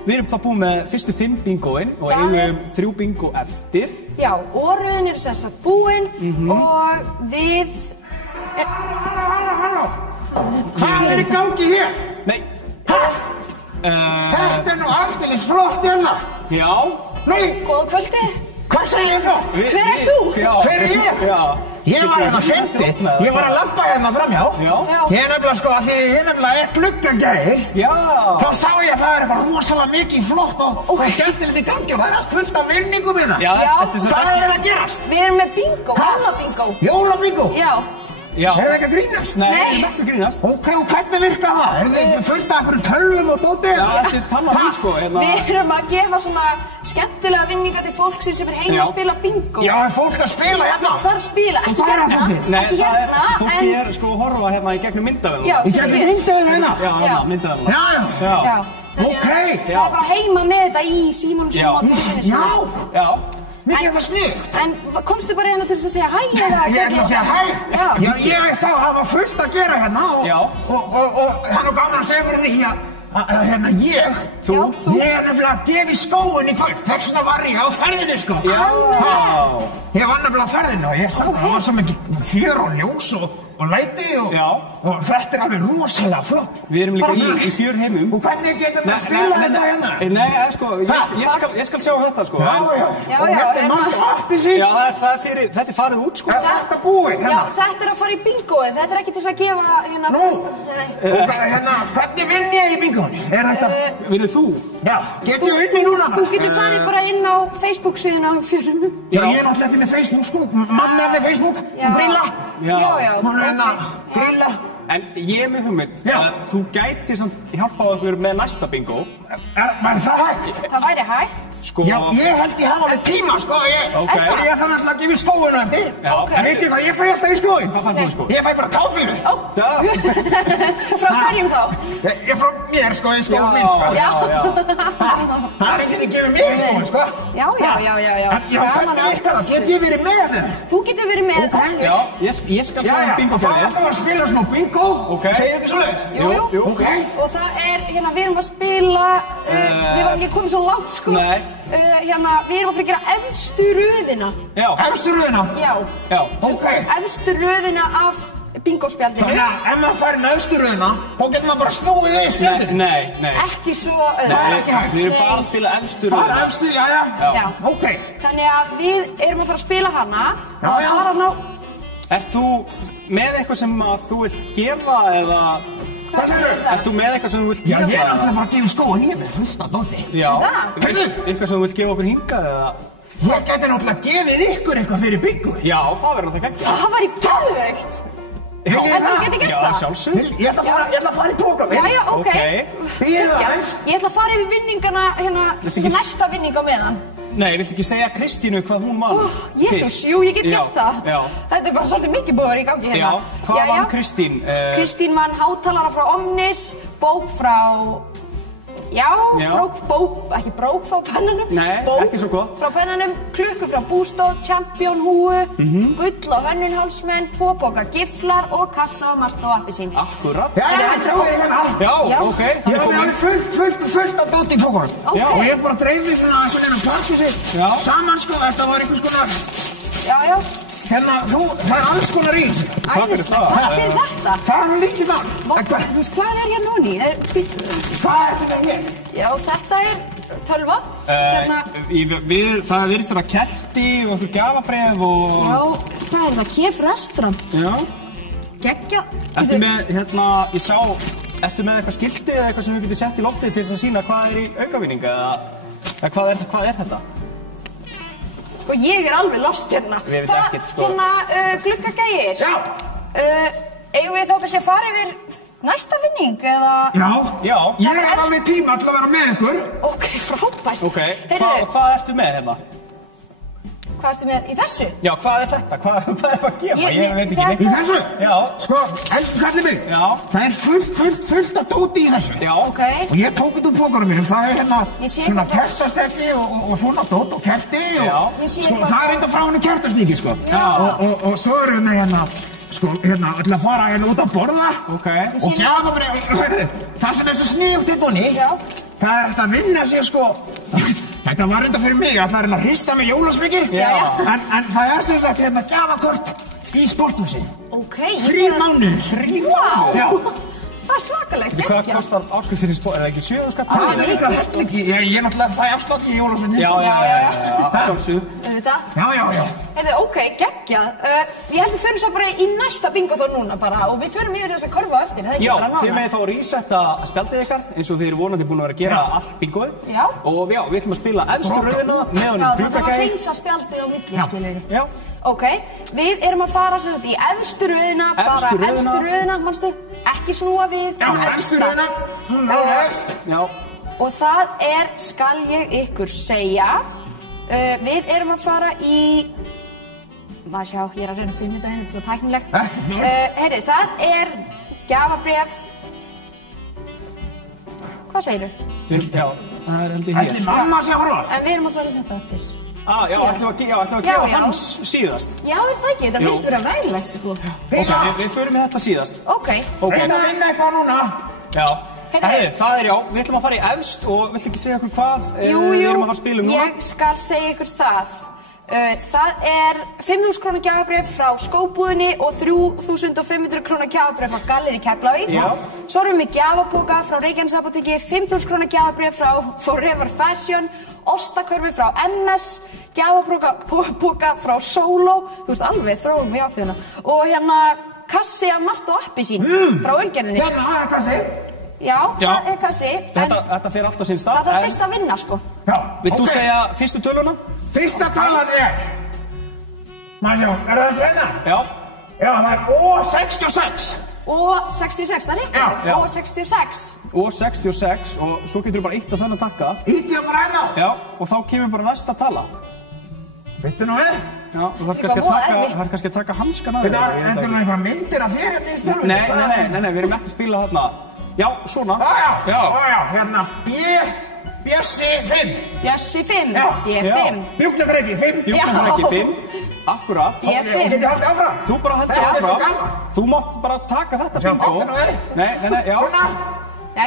Við erum það búin með fyrstu 5 bingoin og eigum 3 bingo eftir. Já, og röðin er þess að búin og við... Halló! Hvað er í gangi hér? Nei. Þetta er nú aldeilis flott hérna. Já. Nei. Góða kvöldi. Hvað segir þú? Hver er þú? Hver er ég? Já. Ég var hérna hrendi. Ég var að labba hérna framhjá. Já. Ég er nefnilega sko að því ég nefnilega er gluggagæðir. Já. Þá sá ég að það er eitthvað rosalega mikið flott og skemmtilegt í gangi og það er allt fullt af vinningum hérna. Já. Hvað er að gerast? Við erum með bingo, jólabingo. Jólabingo? Já. Já. Er það ekki að grínast? Nei, það er ekki að grínast. Ok, og hvernig virkar það? Er þið fullt af einhverjum tölvum og dóti? Já, þetta er talað sko. Við erum að gefa svona skemmtilega vinninga til fólksins sem er heima að spila bingo. Já, er fólk að spila hérna? Það er að spila, ekki hérna. Nei, ekki hérna, fólki er sko að horfa hérna í gegnum myndavélina. Já, í gegnum myndavélina? Já, myndavélina. Já. Ok. Það er bara heima með þetta í símanum sem á tónlinu. Já. Mikið er það sniðugt. En komstu bara hérna til þess að segja hæ eða? Ég ætla að segja hæ. Já, ég sá að það var fullt að gera hérna og það er nú gaman að segja fyrir því að hérna ég er nefnilega að gefa í skóin í kvöld. Þess vegna var ég á ferðinni sko. Já. Ég var nefnilega á ferðinni og ég sá að það var svo mikið fjör og ljós og læti og þetta er alveg rosalega flott. Við erum líka í fjörheimum. Og hvernig getum við að spila þetta hérna? Nei, sko, ég skal sjá þetta sko. Já. Og þetta er náttúrulega aftur sín. Já, þetta er farið út sko. Þetta búið hérna. Já, þetta er að fara í bingoið. Þetta er ekki til þess að gefa hérna... Nú, og hérna, hvernig vinn ég í bingoinu? Er þetta... Vinnur þú? Já, getur ég unni núna? Þú getur farið bara inn á Facebook-síðuna á fjörunum. Já, ég er náttúrulega ekki með Facebook sko. Mamma er með Facebook, hún grilla. Já. Hún er hérna, grilla. En ég er með hugmynd að þú gætir samt hjálpað okkur með næsta bingo. Var það hægt? Það væri hægt. Sko... Já, ég held ég hafa alveg tíma, sko. Ég þarf náttúrulega að gefa í skóinu eftir. En veitir hvað, ég fæ alltaf í skóin. Hvað fær þú í skóin? Ég fæ bara káfílu. Frá hverjum þá? Ég frá mér, sko, í skóin minn, sko. Já. Það er ekki sem gefur mér í skóin, sko. Já. Já, hvernig virkar það? Get ég verið með það? Þú getur verið með okkur. Já, ég skal sjá bingo fyrir þér. Það er alltaf að spila smá bingo. Segir þið svo leiðis? Jú. Og það er, hérna, við erum að spila, við varum ekki komið svo langt, sko. Nei. Hérna, við erum að fyrir að gera efstu röðina. Já. Efstu röðina? Já. Ok. Efstu röðina af bingospjaldinu. Þannig að ef maður fær með efstu röðina, þá getur maður bara snúið í spjaldinu. Nei. Ekki svo... Það er ekki hægt. Við erum bara að spila efstu röðina. Bara efstu, já. Ok. Þannig að við erum að fara að spila hana. Já. Ert þú með eitthvað sem að þú vilt gefa eða... Hvað segir þú? Ert þú með eitthvað sem þú vilt gefa? Já, ég er alltaf að fara að gefa skóin, ég er með fullt af dóti. Já. Heyrðu? Eitthvað sem þú vilt gefa okkur hingað eða... Ég geti náttúrulega gefið ykkur eitthvað fyrir bingo. Já, það verður það gegn. Það væri geðveikt. En þú getur gert það? Já, sjálfsög. Ég ætla að fara í prógramið. Já, ok. Býðið aðeins. Ég ætla að fara yfir vinningana, hérna, næsta vinning á meðan. Nei, viltu ekki segja Kristínu hvað hún vann? Jésús, jú, ég get gert það. Já. Þetta er bara svolítið mikið búður í gangi hérna. Já, hvað vann Kristín? Kristín vann hátalara frá Omnis, bók frá... Já, ekki brók frá pennanum. Nei, ekki svo gott. Frá pennanum, klukku frá Bústóð, Champion húu, gull og hönnunhálsmenn, 2 poka giflar og kassa og malt og appelsín. Akkurat. Já, trúið hérna. Já, ok. Ég kom alveg fullt af dóti í tókarum. Og ég bara dreifði svona einhvern veginn að plakki sig saman, sko, þetta var einhvers konar... Já. Hérna, það er alls konar í þessu. Æðislegt, takk fyrir þetta. Það er nú lítið mál. Þú veist, hvað er hérna núni? Hvað er þetta hér? Já, þetta er tölva. Það virðist vera kerti og einhver gjafabréf og... Já, hvað er það? Kef restaurant. Já. Geggja. Ertu með, hérna, ég sá, ertu með eitthvað skilti eða eitthvað sem við getum sett í loftið til þess að sýna hvað er í aukavinning eða hvað er þetta? Sko, ég er alveg lost hérna. Við veit ekkert, sko. Hérna, gluggagægir. Já. Eigum við þá kannski að fara yfir næsta vinning, eða... Já. Ég er alveg tíma til að vera með ykkur. Ok, frábært. Ok, hvað ertu með hérna? Hvað ertu með í þessu? Já, hvað er þetta? Hvað er það að gefa? Ég veit ekki neitt. Í þessu? Já. Sko, elsku kallið mig. Já. Það er fullt af dóti í þessu. Já. Ok. Og ég tók þetta úr pókarum mínum. Það er hérna svona kertastefni og svona dót og kerti og... Sko, það er enda frá henni kertasníki, sko. Já. Og svo erum við hérna... Sko, hérna, ætla að fara hérna út að borða. Ok. Og gjafabréf. Það sem er svo sníugt hérna honni. Já. Það er hægt að vinna sér, sko... Þetta var enda fyrir mig, það er hérna að hrista með jólasmyggi. Já. En það er sem sagt hérna gjafakort í sporthúsi. Ok. 3 mánuðir. 3 mánuðir? Já. Það er svakalegt, ekki. Hvað kostar áskriftir í sport? Er það ekki 7 skatt? Það er líka hellingi. Ég náttúrulega fæ afslátt í jólasmyggi. Já. Sjálfsög. Já. Heyrðu, ok, geggjað. Ég held við förum svo bara í næsta bingo þá núna bara og við förum yfir þess að körfa á eftir, það er ekki bara nána. Já, þið með þá resetta spjaldið ykkar eins og þið eru vonandi búin að vera að gera allt bingoið. Já. Og já, við ætlum að spila efstu röðina með honum gluggagægir. Já, það þarf að hreinsa spjaldið á milli, skilur. Já. Ok, við erum að fara sem sagt í efstu röðina, bara efstu röðina, mannstu? Ekki snúa við, bara efstu röðina. Já. Og það er, skal ég ykkur segja, við erum að fara í... Maður sjá, ég er að reyna að finna þetta hérna, þetta er svo tæknilegt. Heyrðu, það er gjafabréf. Hvað segirðu? Já, það er heldur hér. Ætli mamma sé að horfa? En við erum að fara í þetta eftir. Já, ætlum að gefa hans síðast. Já, er það ekki? Það virðist vera veglegt, sko. Ok, við förum í þetta síðast. Ok. Reyna að vinna eitthvað núna. Já. Herri, það er já, við ætlum að fara í efst og viltu ekki segja okkur hvað við erum að fara að spila um núna? Ég skal segja ykkur það. Það er 5.000 krónar gjafabréf frá skóbúðinni og 3.500 krónar gjafabréf frá Gallerí Keflavík. Já. Svo erum við gjafapoka frá Reykjanesapóteki, 5.000 krónar gjafabréf frá Forever Fashion, ostakörfi frá MS, gjafapoka frá Solo, þú veist alveg þróum við áfjöðuna, og hérna kassi af malt og appelsín frá Ölgerðinni. Hérna, það er kassi. Já, það er kassi. Þetta fer allt á sinn stað. Það þarf fyrst að vinna, sko. Já. Vilt þú segja fyrstu töluna? Fyrsta talan er... Maður sjá, er það þessi hérna? Já. Já, það er O66. Og 66, það er rétt. Já. Og 66. Og 66 og svo getur þú bara ítt á þennan takka. Ítti ég bara hérna? Já, og þá kemur bara næsta tala. Vittu nú við? Já, og það er kannski að taka hanskana. Þetta er nú einhverja myndir af þér hérna í spilunum? Nei, við erum ekki að spila þarna. Já, svona. Já, hérna Bjössi 5. Bjössi 5. B5. Bjúknafreki 5. Bjúknafreki 5. Akkurat. B5. Getið haldið áfram? Þú bara haldið áfram. Þú mátt bara taka þetta bingo. Nei, já.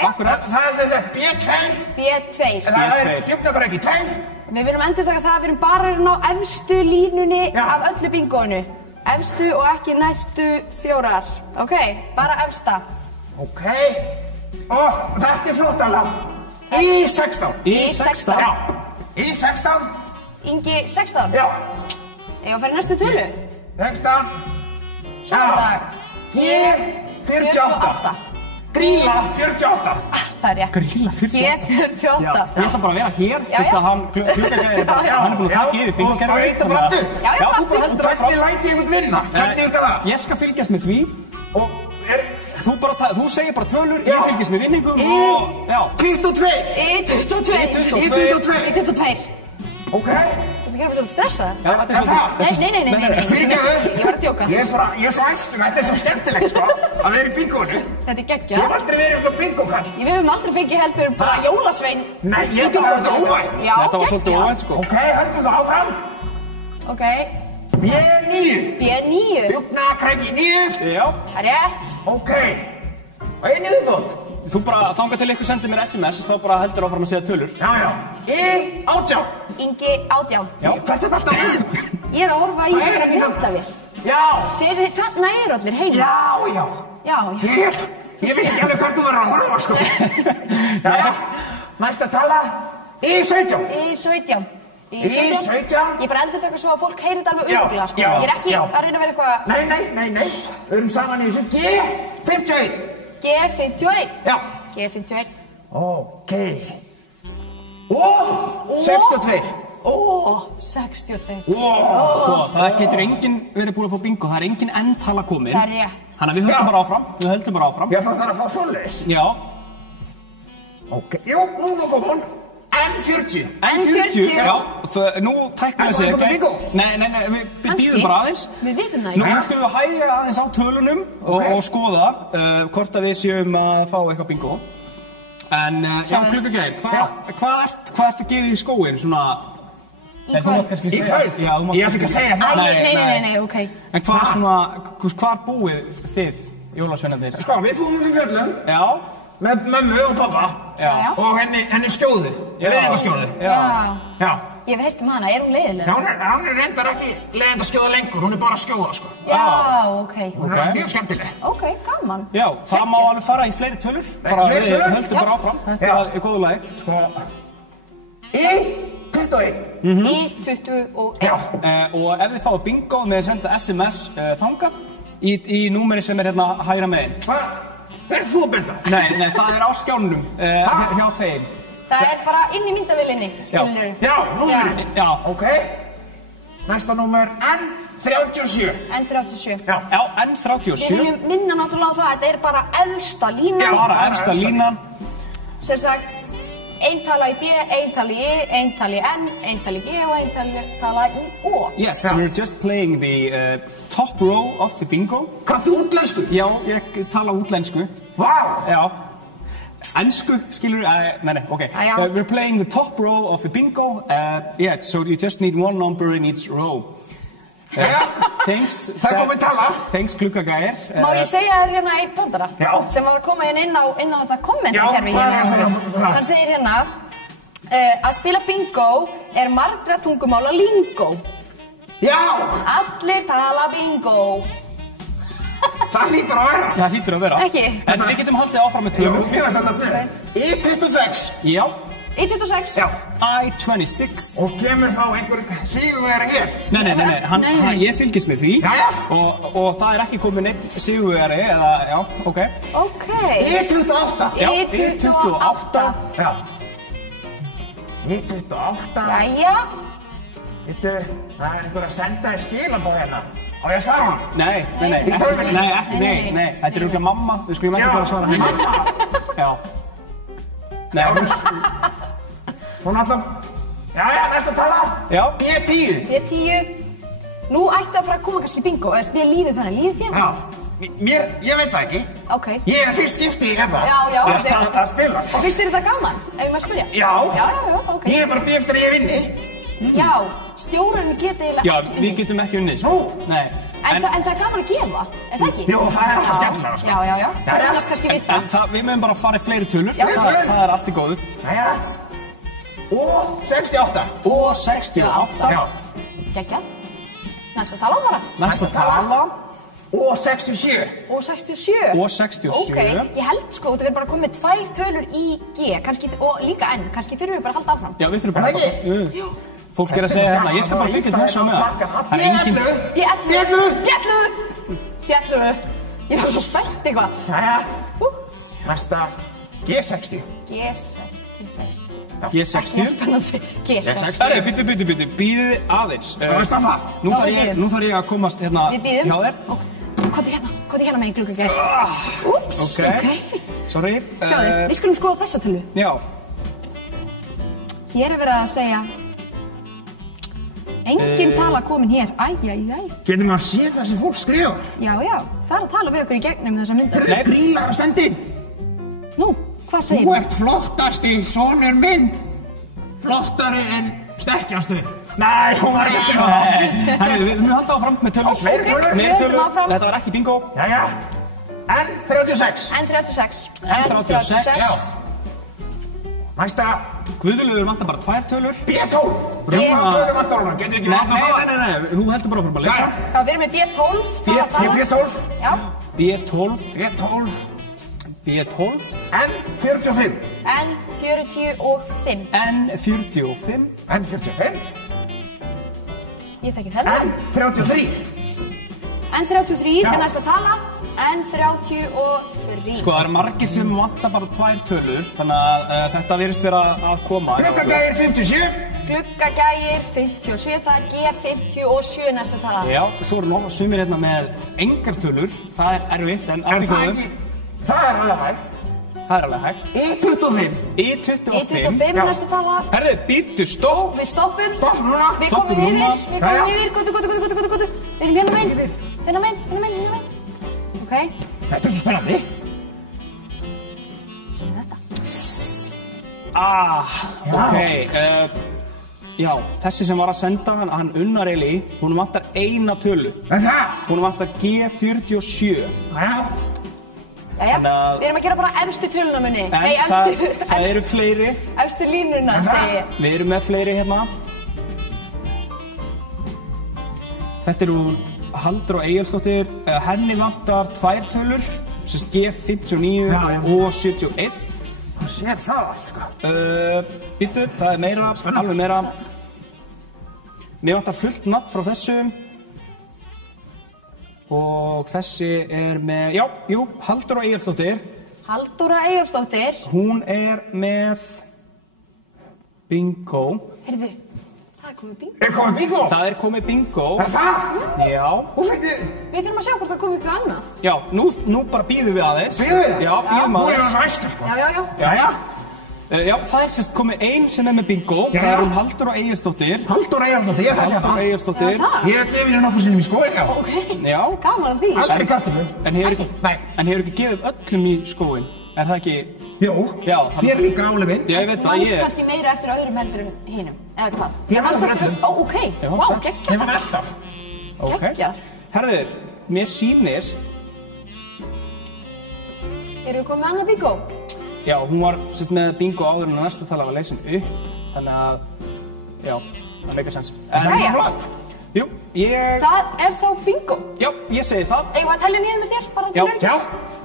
Akkurat. Það er þess að B2. B2. Það er bjúknafreki 2. Við viljum endur taka það að við erum bara á efstu línunni af öllu bingoinu. Efstu og ekki næstu 4. Ok, bara efsta. Ok. Og þetta er flóttalega. Í 16. Í 16. Já. Í 16. Ingi 16. Já. Ég að fara í næstu tölu. 16. Sjóndag. G48. Gríla 48. Það er rétt. Gríla 48. G48. Ég ætla bara að vera hér fyrst að hann klukkagæði bara, hann er búin að taka yfir bingokerfi. Og eitthvað bara aftur. Já, þú bara heldur það Hvernig læti ég út vinna? Hvernig eitthvað það? Ég skal fylgjast með því. Og Þú segir bara tölur, ég fylgjast með vinningum og... Já. 22. Í 22. Í 22. Í 22. Ok. Þú gerir mig svolítið stressað. Já, þetta er svolítið. Nei. Fyrirgefðu. Ég var að djóka. Ég er svo æstur, þetta er svo skemmtilegt sko, að vera í bingónu. Þetta er Ég geggjað. hef aldrei verið svona bingókall. Við höfum aldrei fengið heldur bara jólasvein. Nei, ég hef bara þetta óvænt. Já, Þetta var svolítið geggjað. óvænt sko. Ok, höldum það áfram. Ok. B9. B9. Bjúknakræki 9. Já. Það er rétt. Ok. Og einu viðbót. Þú bara þangað til ykkur sendir mér SMS, þá bara heldur áfram að segja tölur. Já. Í 18. Ingi 18. Já. Hvað er þetta alltaf? Ég er að horfa í þessa myndavél. Já. Þarna eru allir heima. Já. Já. Ég vissi ekki alveg hvert þú verður að horfa sko. Já. Næsta tala. Í 17. Í 17. Í 17. Ég bara endur taka svo að fólk heyrir þetta alveg Já, öruglega sko. já, Ég er ekki já. að reyna að vera eitthvað... Nei. Við erum saman í þessu G51. G51. Já. G51. Ok. Og 62. 62. Sko, það getur enginn verið búin að fá bingo, það er enginn endtala komin. Það er rétt. Þannig að við höldum bara áfram, Já, það þarf að fá svoleiðis. Já. Ok. Jú, núna kom hún. N40. N40. Já, nú tækkum við sig Er það komið bingo? Nei, við býðum bara aðeins. Við vitum það Nú ekki. skulum við hæga aðeins á tölunum og skoða hvort að við séum að fá eitthvað bingo. En, já, Klukkagæðir, hvað ertu að gefa í skóinn, svona... Í kvöld. Í kvöld? Já, þú mátt Ég ætla ekki að segja það. Nei, ok. En hvað svona, hvar búið þið, jólasveinarnir? Sko, við búum við fjöllum Já. með mömmu og pappa. Já. Og henni skjóðu. Leiðindaskjóðu. Já. Já. Ég hef heyrt hann, er hún leiðileg? Já, hún er reyndar ekki leiðindaskjóða lengur, hún er bara skjóða, sko. Já, ok. Hún er mjög skemmtileg. Ok, gaman. Já, það má alveg fara í fleiri tölur. Bara Fleiri við tölur? höldum bara áfram. Þetta er í góðu lagi. Sko, í 21. Í 21. Já. Og ef þið fáið bingo með að senda SMS þangað í númeri sem er hérna hægra megin. Hvað? Hver er þú að benda? Nei, það er á skjánum hjá þeim. Það er bara inn í myndavélinni, skilur. Já, númerið. Já. Ok. Næsta númer N37. N37. Já. N37. Við viljum minna náttúrulega á það að þetta er bara efsta línan. Bara efsta línan. Sem sagt, ein tala í B, ein tala í E, ein tala í N, ein tala í G og ein tala í O. Yes, we're just playing the top row of the bingo. Kanntu útlensku? Já, ég tala útlensku. Vá. Já. Ensku, skilur, nei, ok. We're playing the top row of the bingo. Yeah, so you just need one number in each row. Thanks. Það komið tala. Thanks, Klukkagæðir. Má ég segja þér hérna einn brandara? Já. Sem var að koma inn á þetta kommentakerfi Já, hvað er hérna. það? Hann segir hérna að spila bingo er margra tungumála lingó. Já. Allir tala bingo. Það hlýtur að vera. Það hlýtur að vera. Ekki? En við getum haldið áfram með tölum. Mér finnst þetta snið. Í 26. Já. Í 26. Já. I-26. Og kemur þá einhver sigurvegari hér? Nei, ég fylgist með því. Jæja. Og það er ekki komið neitt sigurvegari eða, já, ok. Ok. Í 28. Já, Í 28. Já. Í 28. Jæja. Vittu, það er einhver að senda í skilabóð hérna. Á ég að svara honum? Nei. Í tölvunni? Nei. Þetta er örugglega mamma. Við skulum ekki bara svara henni. Mamma! Já. Nei, hún allan... Jæja, næsta tala. Já. B10. B10. Nú ætti að fara að koma kannski bingo. Mér líður þannig. Líður þér? Já. Ég veit það ekki. Ok. Ég fyrst skipti hérna. Já. Að spila. Og finnst þér þetta gaman? Ef ég maður spyrja? Já. Já, ok. Ég bara býð eftir að ég vinni. Já, stjórarnir geta eiginlega Já, ekki við getum ekki unnið. Nú. Nei. En það er gaman að gefa, er það ekki? Jú, það er alltaf skemmtilega, sko. Já. Það er annars kannski við það. En við mögum bara að fara í fleiri tölur. Já. Það er allt í góðu. Jæja. Og 68. Og 68. Já. Geggjað. Næsta tala bara. Næsta tala. Og 67. Og 67. Og 67. Ok, ég held sko, þetta verður bara komið 2 tölur í G, kannski, og líka N, kannski þurfum við bara að halda áfram. Já, við þurfum bara að halda áfram. Jú. Fólk er að segja hérna, ég skal bara fylgja þessu með það. Það er engin... B11. Ég var svo spennt eitthvað. Jæja. Næsta G60. G60. G60. G60. Býtu, býðið aðeins. Staffa. Nú þarf ég að komast hérna hjá þér. Hvað er hérna með í gluggagerð? Úps, ok. Sorry. Sjáðu, við skulum skoða þessa tölu. Já. Hér er verið að segja... Engin tala komin hér. Æ. Getur maður að sé það sem fólk skrifar? Já. Það er að tala við okkur í gegnum þessa myndar. Hörðu, Grílar að senda inn. Nú, hvað segir Þú ert flottasti sonur minn. Flottari en stekkjastur. Nei, hún var ekki að skrifa það. Við munum halda áfram með tölur. Meiri tölur. Þetta var ekki bingo. Jæja. N36. N36. Já. Næsta. Guðlaugur vantar bara 2 tölur. B12. Rúma tölur vantar hana. Getur ekki vantar það? Nei. Þú heldur bara að lesa. Já, við erum með B12. B12. Já. B12. N45. N45. Ég þekki þennan. N33. N33 er næsta tala. N33. Sko, það eru margir sem vantar bara 2 tölur, þannig að þetta virðist vera að koma. Gluggagægir 57. Gluggagægir 57, það er G57 næsta tala. Já, svo eru sumir hérna með engar tölur, það er erfitt, en allt í góðu. Það er alveg hægt. E25. E25 næsta tala. Herðu, býttu, stopp. Við stoppum. Stopp núna. Við komum yfir. Góðu. Við erum hérna megin. Ok. Þetta er svo spennandi. Sýnum þetta. Ok. Já, þessi sem var að senda hann Unnar Eli, hún vantar 1 tölu. Hún vantar G47. Jæja, við erum að gera bara efstu töluna munni. Nei, það eru fleiri. Efstu línuna, segi ég. Við erum með fleiri hérna. Þetta eru Halldór og Egilsdóttir. Henni vantar 2 tölur, sem G59 og 71. Það sér það allt, sko. Býtu, það er meira, alveg meira. Mér vantar fullt nafn frá þessum. Og þessi er með, Halldóra Egilsdóttir. Hún er með bingo. Heyrðu, það er komið bingo. Er komið bingo? Það er komið bingo. Er það? Já. Við þurfum að sjá hvort það komið ykkur annað. Já, nú bara býðum við aðeins. Býðum við? Já, býðum aðeins. Nú erum við næstu, sko. Já. Já, það er sérst komið ein sem er með bingo. Það er hún Halldóra Egilsdóttir. Halldóra Egilsdóttir, ég þekki það. Ég hef gefið henni nokkuð sinnum í skóin, já. Ok, já. Gaman að því. Aldrei kartöflu. En hefur ekki gefið öllum í skóin? Er það ekki? Jú, þér líka álefinn. Já, ég veit það, Manst kannski meira eftir öðrum heldur en hinum, eða hvað? Ég man eftir öllum. Ok, vá, geggjað. Ég man alltaf. Geggjað. Herðu, mér sýnist... Erum við komið með annað bingo? Já, hún var sérst með bingo áður en næsta tala var leysin upp, þannig að, já, það meikar sens. Það er flott. Jú, Það er þá bingo? Já, ég segi það. Eigum við að tellja niður með þér, bara til öryggis? Já.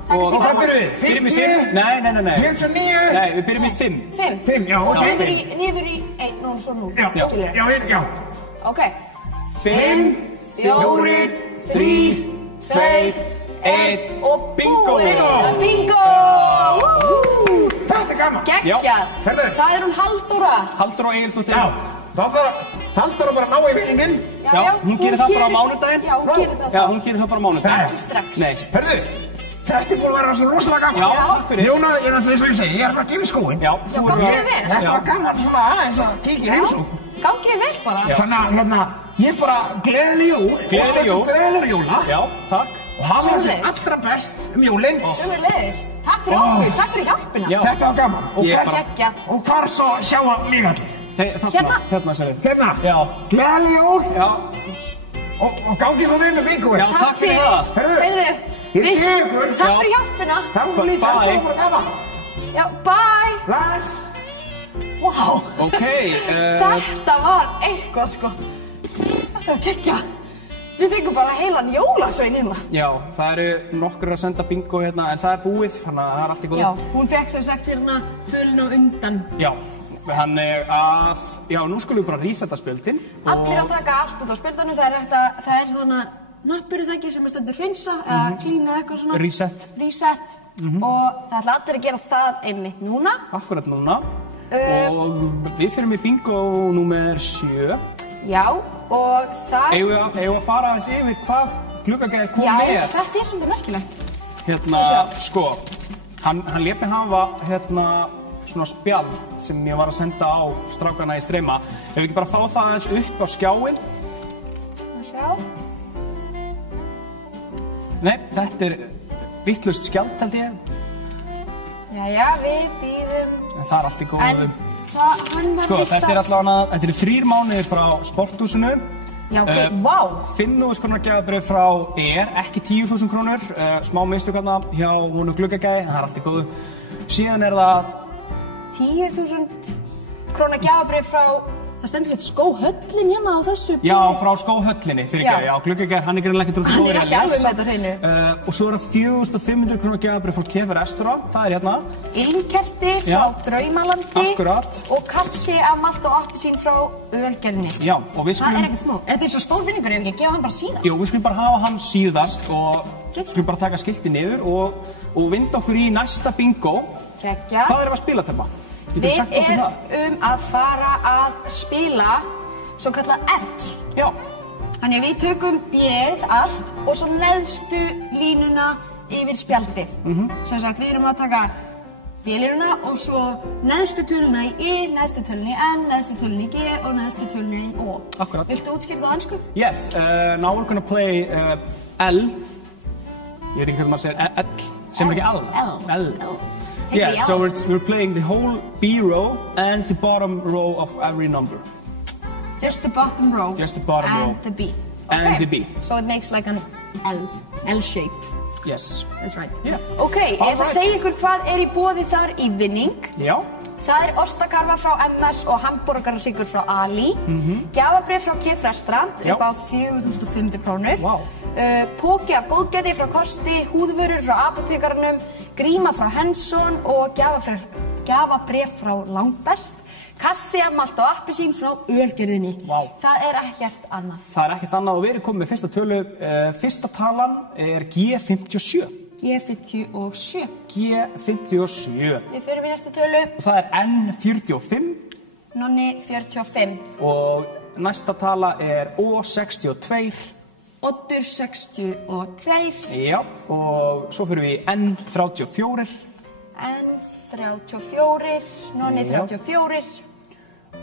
Og hvað byrjum við? 50? Nei. 49? Nei, við byrjum í 5. 5, já. Og niður í 1, nú svo nú. Já. Ok. 5, 4, 3, 2, 1 og bingo! Bingo! Þetta er gaman. Geggjað. Það er hún Halldóra. Halldóra Egilsdóttir. Já, þá þarf Halldóra bara ná í vinninginn. Já, hún gerir það bara á mánudaginn. Já, hún gerir það þá. Já, hún gerir það bara á mánudaginn. Ekki strax. Nei. Hörðu, þetta búin að vera svo rosalega gaman. Já, takk fyrir. Jóna, ég er náttúrulega eins og ég segi, ég er bara að gefa í skóinn. Já, gangi þér vel. Þetta var gaman svona aðeins að kíkja heimsókn. Gangi þér vel bara. Þannig að ég bara gleðileg jól. Gleðileg jól. Gleðileg jóla. Já, takk. Og hafa það sem allra best jólinn. Sömuleiðis. Takk fyrir okkur, takk fyrir hjálpina. Já. Þetta var gaman. Gekkja. Og hvar svo sjá mig allir? Hérna, sérðu. Hérna? Já. Gleðileg jól. Já. Og gangið þú vel með bingoið. Já, takk fyrir það. Heyrðu, Ég sé ykkur. takk fyrir hjálpina. Það var líka Bye. bara gaman. Já, bye. Bless. Vá. Ok. Þetta var eitthvað sko. Þetta var gekkja. Við fengum bara heilan jólasvein hérna. Já, það eru nokkur að senda bingo hérna, en það er búið, þannig að það er allt í góð. Já, hún fekk sem sagt hérna tölun á undan. Já, þannig að, já, nú skulum við bara resetta spjöldin. Allir að taka allt út á spjöldunum, það er svona nappurðæki sem er stendur hreinsa, eða klína eitthvað svona. Reset. Reset. Og það ætla allir að gera það einmitt núna. Akkurat núna. Og við fyrir með bingo númer 7. Já, og það... Eigum við að fara aðeins yfir hvað gluggagæði kom Já, með? þetta er svolítið merkilegt. Hérna, sko, hann lét mig hafa, hérna, svona spjald sem ég var að senda á strákana í streyma. Ef við ekki bara fá það aðeins upp á skjáinn? Sjá. Nei, þetta er vitlaust skjald, held ég. Jæja, við býðum... En það er allt í góðu. Hann var Sko, þetta er allavega, þetta eru 3 mánuðir frá sporthúsinu. Já, ok, vá. 5.000 krónar gjafabréf frá ekki 10.000 krónur. Smá mistök hérna hjá húnu gluggagæði, en það er allt í góðu. Síðan er það 10.000 krónar gjafabréf frá... Það stendur sér skóhöllin hérna á þessu bíli. Já, frá skóhöllinni, fyrirgefðu. Já, gluggagæði, hann er greinlega ekki trúið góður í að lesa. Hann er ekki alveg með þetta hreinu. Og svo er það 4.500 krónar gjafabréf frá Kefa Restaurant, það er hérna. Ilmkerti frá Draumalandi. Akkurat. Og kassi af malt og appelsín frá Ölgerðinni. Já, og við skulum... Það er ekkert smá. Þetta er svo stór vinningur, ef ekki gefa hann bara síðast. Jú, við skulum bara hafa hann síðast og skulum bara taka skilti niður og vinda okkur í næsta bingo. Gekkja. Hvað erum við að spila, Telma? Við erum að fara að spila svo kallað L. Já. Þannig við tökum B-ið allt og svo neðstu línuna yfir spjaldið. Sem sagt, við erum að taka B-línuna og svo neðstu töluna í I, neðstu töluna í N, neðstu töluna í G og neðstu töluna í O. Akkurat. Viltu útskýra það á ensku? Yes, now we're gonna play L. Ég veit ekki hvernig maður segir L, sem er ekki L. Yeah, so we're playing the whole B row and the bottom row of every number. Just the bottom row. Just the bottom row. And the B. And the B. So it makes like an L shape. Yes. That's right. Yeah. Ok, ég ætla að segja ykkur hvað er í boði þar í vinning. Já. Það er ostakarfa frá MS og hamborgarhryggur frá Ali. Gjafabréf frá Kefa Restaurant upp á 4.500 krónur. Vá. Póki af góðgæti frá Kosti, húðvörur frá Apotekarnum, gríma frá Henson og gjafabréf frá Langbert. Kassi af malt og appelsín frá Ölgerðinni. Vá. Það er ekkert annað. Það er ekkert annað og við erum komið með fyrsta tölu. Fyrsta talan er G57. G57. G57. Við förum í næstu tölu. Það er N45. Nonni 45. Og næsta tala er O62. Oddur 62. Já, og svo fyrir við í N34. N34. Nonni 34.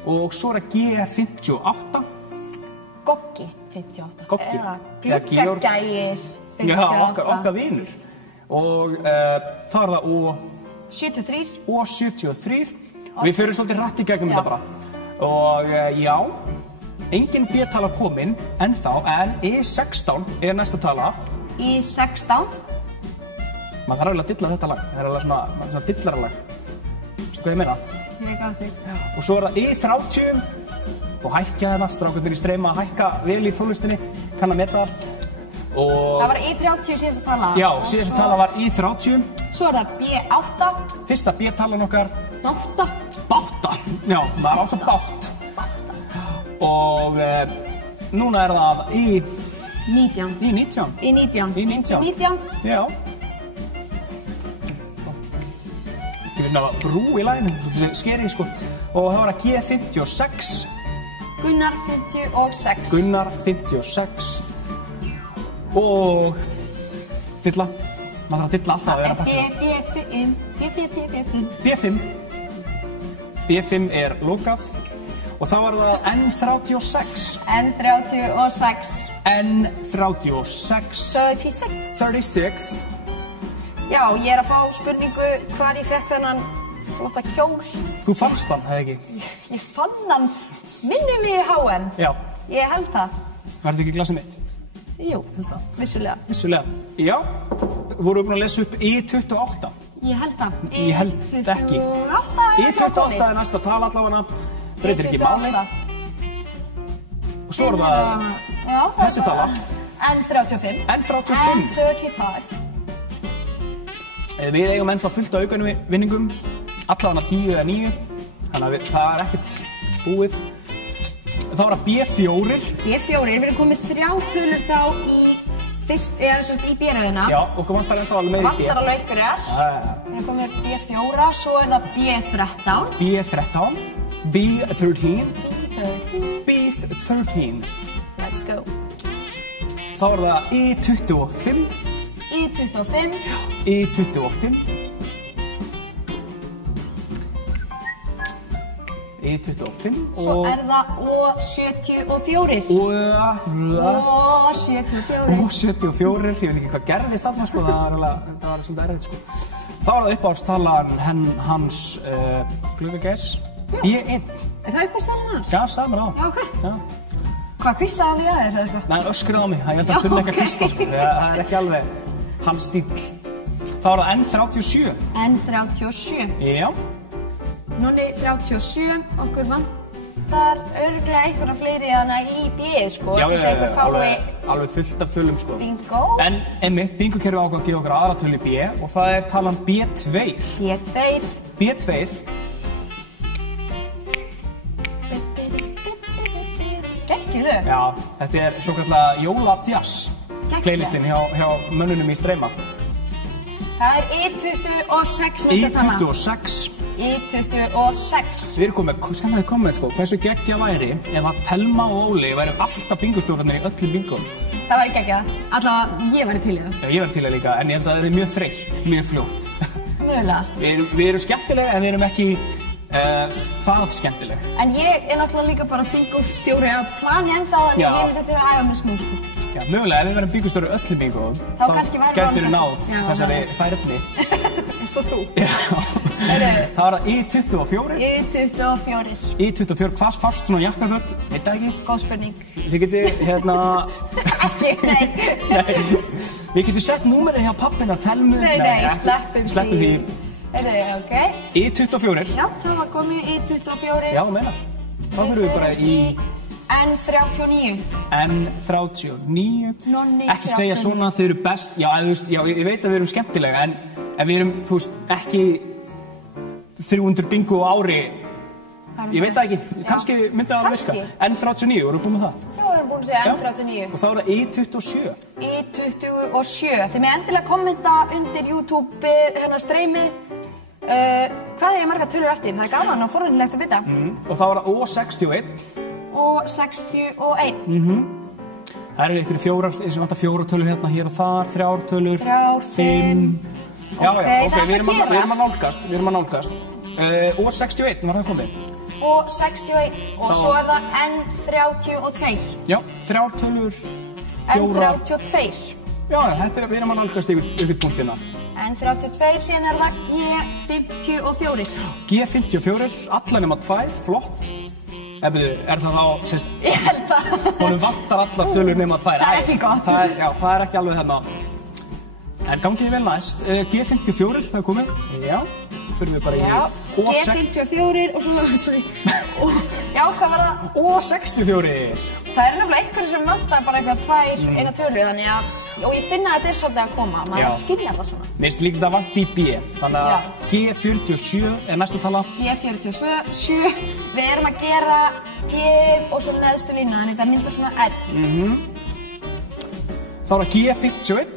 Og svo er G58. Goggi 58. Goggi. Eða gluggagægir 58. Já, okkar vinur. Og það er það O73. O73. Við fyrir svolítið hratt í gegnum þetta bara. Og já, engin B-tala komin ennþá, en E16 er næsta tala. E16. Maður þarf eiginlega að dilla þetta lag. Það er alveg svona dillaralag. Veistu hvað ég meina? Ég veit hvað þetta. Og svo er það E30. Og hækja þetta, strákarnir í streyma að hækka vel í tónlistinni. Kann að meta það. Það var E30 síðasta tala. Já, síðasta tala var E30. Svo er það B8. Fyrsta B-talan okkar. Báta. Báta. Já, maður á svo bát. Báta. Og núna er það E19. E19. E19. E19. 19. Já. Ég finnst svona brú í laginu, svona skeri, sko. Og það var að G56. Gunnar 56. Gunnar 56. Og dilla. Maður þarf að dilla alltaf að vera B5. B5 er lokað. Og þá er það N36. N36. N36. 36. Já, ég er að fá spurningu hvar ég fekk þennan flotta kjól. Þú fannst hann, hefði ekki? Ég fann hann, minnum mig í H&M. Já. Ég held það. Var þetta ekki glasið mitt? Jú, vissulega. Vissulega. Já. Voru við búin að lesa upp I28? Ég held það. Ég held ekki. I28 er næsta tala allavega. Breytir ekki máli. Og svo er það þessi tala. N35. N35. Við eigum ennþá fullt af aukavinningum, allavega 10 eða 9, þannig að það er ekkert búið. Þá er það B4. B4, við erum komið 3 tölur þá í fyrst, eða sérst í B-röðina. Já, okkur vantar ennþá alveg með í B. Vantar alveg ykkur, ja. Við erum komið B4, svo er það B13. B13. B13. B13. Let's go. Þá er það I25. I25. I25. I25. Svo er það O74. O74. Ég veit ekki hvað gerðist þarna, sko. Það var svolítið erfitt, sko. Þá er það uppáhaldstalan hans Glugageirs. B1. Er það uppáhaldstalan hans? Já, samar á. Já, ok. Hvað hvíslaði hann í aðeins, eða eitthvað? Nei, hann öskraði á mig. Ég held að hann kunni ekki að hvísla, sko. Það er ekki alveg hans stíl. Þá er það N37. N37. Já. Nonni 37, okkur vantar örugglega einhverja fleiri þarna í B, sko. Já, alveg fullt af tölum, sko. Bingo. En einmitt, bingo-kerfið ákvað að gefa okkur aðra tölu í B og það er talan B2. B2. B2. Geggjuðu. Já, þetta er svo kallega jóladjass playlistinn hjá mönnunum í streyma. Það er I26 næsta tala. I26. I26. Við erum komið, skemmtilega komið, sko, hversu geggja væri ef að Telma og Óli væri alltaf bingostjórnarnir í öllum bingóum. Það væri geggjað. Allavega, ég væri til í það. Já, ég væri til í það líka, en ég held að það er mjög þreytt, mjög fljótt. Mögulega. Við erum skemmtilega, en við erum ekki það skemmtileg. En ég er náttúrulega líka bara bingostjóri á plani ennþá, þannig ég myndi þurfa að æfa mig smá, sko. Já, mögulega, ef við verðum bingostjóri öllum bingóum, þá gætur við náð þessari færefni. Eins og þú. Já. Það var það I24. I24. I24, hvað fast svona jakkaföt? Veit það ekki? Góð spurning. Þið getið, Ekki, nei. Við getum sett númerið hjá pappinnar Telmu. Nei, sleppum því. Ok. I24. Já, það var komið I24. Já, meina. Þá fyrir við bara í N39. N39. Nonni Ekki segja svona, þau eru best. Já, ég veit að við erum skemmtilega, en við erum, þú veist, ekki 300 bingo á ári. Ég veit það ekki, kannski myndi það að virka. N39, voru búin með það? Já, við erum búin að segja N39. Og þá er það I27. I27. Þið með endilega kommenta undir YouTube streymið. Hvað er ég marga tölur eftir? Það er gaman og forvitnilegt að vita. Og þá er það O61. O61. Það eru einhverju fjórar, þessi vantar 4 tölur hérna, hér og þar, 3 tölur. 3, 5. Já, ok, við erum að nálgast. O61, var það komið? O61 og svo er það N32. Já, 3 tölur, 4. N32. Já, við erum að nálgast yfir punktina. N32, síðan er það G54. G54, alla nema 2, flott. Er það þá, sérst, ég held það. Honum vantar allar tölur nema 2. Það er ekki gott. Já, það er ekki alveg þarna. En gangið vel næst. G54, það er komið. Já, fyrir við bara í G54 og svo, já, hvað var það? O64. Það er nefnilega einhverju sem vantar bara eitthvað 2, eina tölu, þannig að, og ég finna að þetta er svolítið að koma, maður skilja það svona. Mér finnst líka það vant í B, þannig að G47 er næsta tala. G47, við erum að gera G og svo neðstu lína, þannig að það myndar svona L. Þá er það G51.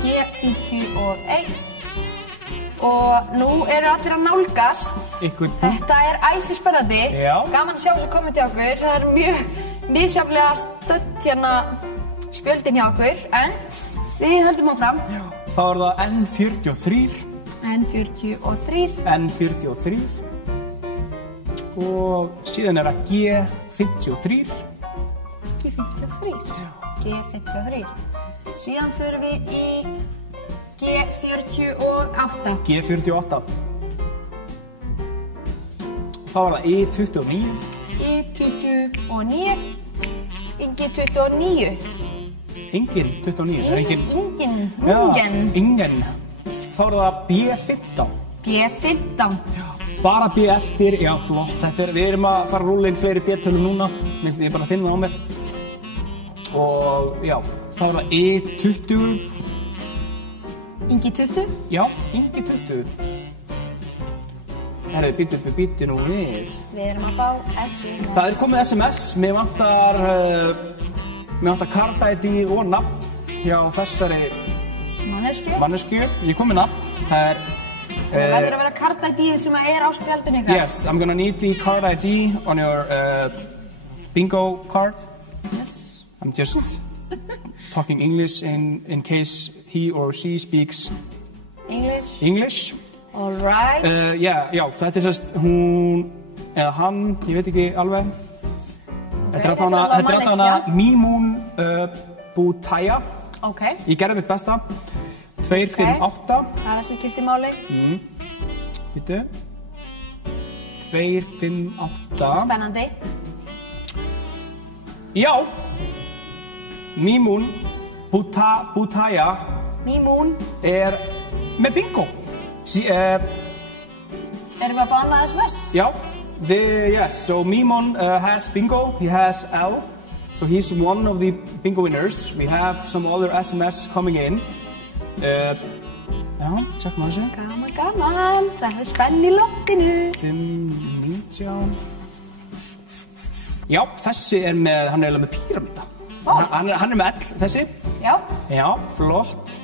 G51. og nú eru allir að nálgast. Þetta æsispennandi. Gaman að sjá þessu komið til okkur. Það mjög misjafnlega stödd hérna spjöldin hjá okkur, en við höldum áfram. Þá það N43. N43. Og síðan það G53. G53. Síðan förum við í G48. G48. Þá það I29. I29. Ingi 29. Ingen 29. Ingen. Þá það B15. B15. Bara B eftir, já flott. Við erum að fara að rúlla inn fleiri B-tölum núna. Ég er bara að finna það á mér. Og já, þá það E20. Ingi 20? Já, Ingi 20. Herðu, býttu nú við. Við erum að fá SMS. Það komið SMS. Mér vantar card ID og nafn hjá þessari mannesku. Ég kom með nafn. Það verður að vera card ID sem er á spjaldinu ykkar. Yes, I'm gonna need the card ID on your bingo card. Yes. I'm just talking English in case he or she speaks English. All right. Já, þetta sérst hún eða hann, ég veit ekki alveg. Þetta er hana Mimun Butaya. Ok. Ég gerði mitt besta. 258. Það sem skiptir máli. Býttu. 258. Spennandi. Já. Mimun Butaya. Mimun með bingo. Erum við að fá annað SMS? Já. Yes, so Mimun has bingo. He has L. So he's one of the bingo winners. We have some other SMS coming in. Já, tjekkum á þessu. Gaman. Það spenn í loftinu. 519. Já, þessi hann með píramíta. Hann með L, þessi. Já, flott.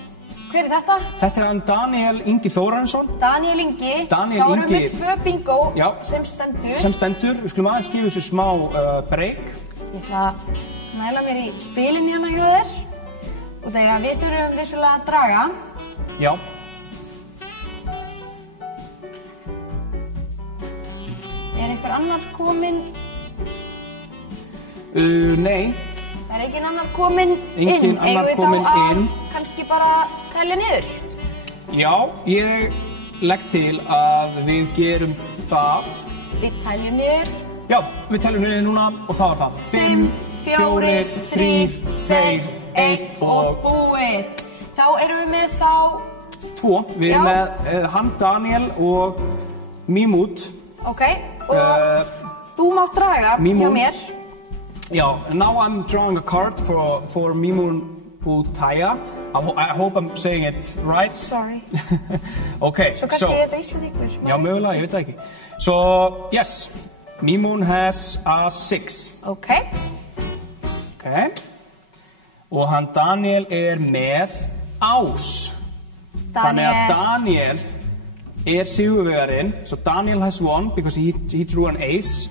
Hver þetta? Þetta hann Daniel Ingi Þórarinsson. Daniel Ingi. Þá erum við 2 bingo sem stendur. Við skulum aðeins gefa þessu smá break. Ég ætla að næla mér í spilin hérna hjá þér. Og þegar við þurfum vissulega að draga. Já. Einhver annar kominn? Nei. Það enginn annar kominn inn? Enginn annar kominn inn. Eigum við þá að kannski bara telja niður? Já, ég legg til að við gerum það. Við teljum niður. Já, við teljum niður núna og þá það. 5, 4, 3, 2, 1 og búið. Þá erum við með 2. Við erum með hann Daniel og Mimut. Ok, og þú mátt draga hjá mér. Yeah, and now I'm drawing a card for Mimun Butaya. I hope I'm saying it right. Sorry. Okay, so kannski þetta Íslandíkur. Já, mögulega, ég veit það ekki. So, yes, Mimun has a 6. Okay. Okay. Og hann Daniel með ás. Þannig að Daniel sigurvegarinn. So Daniel has won because he drew an ace.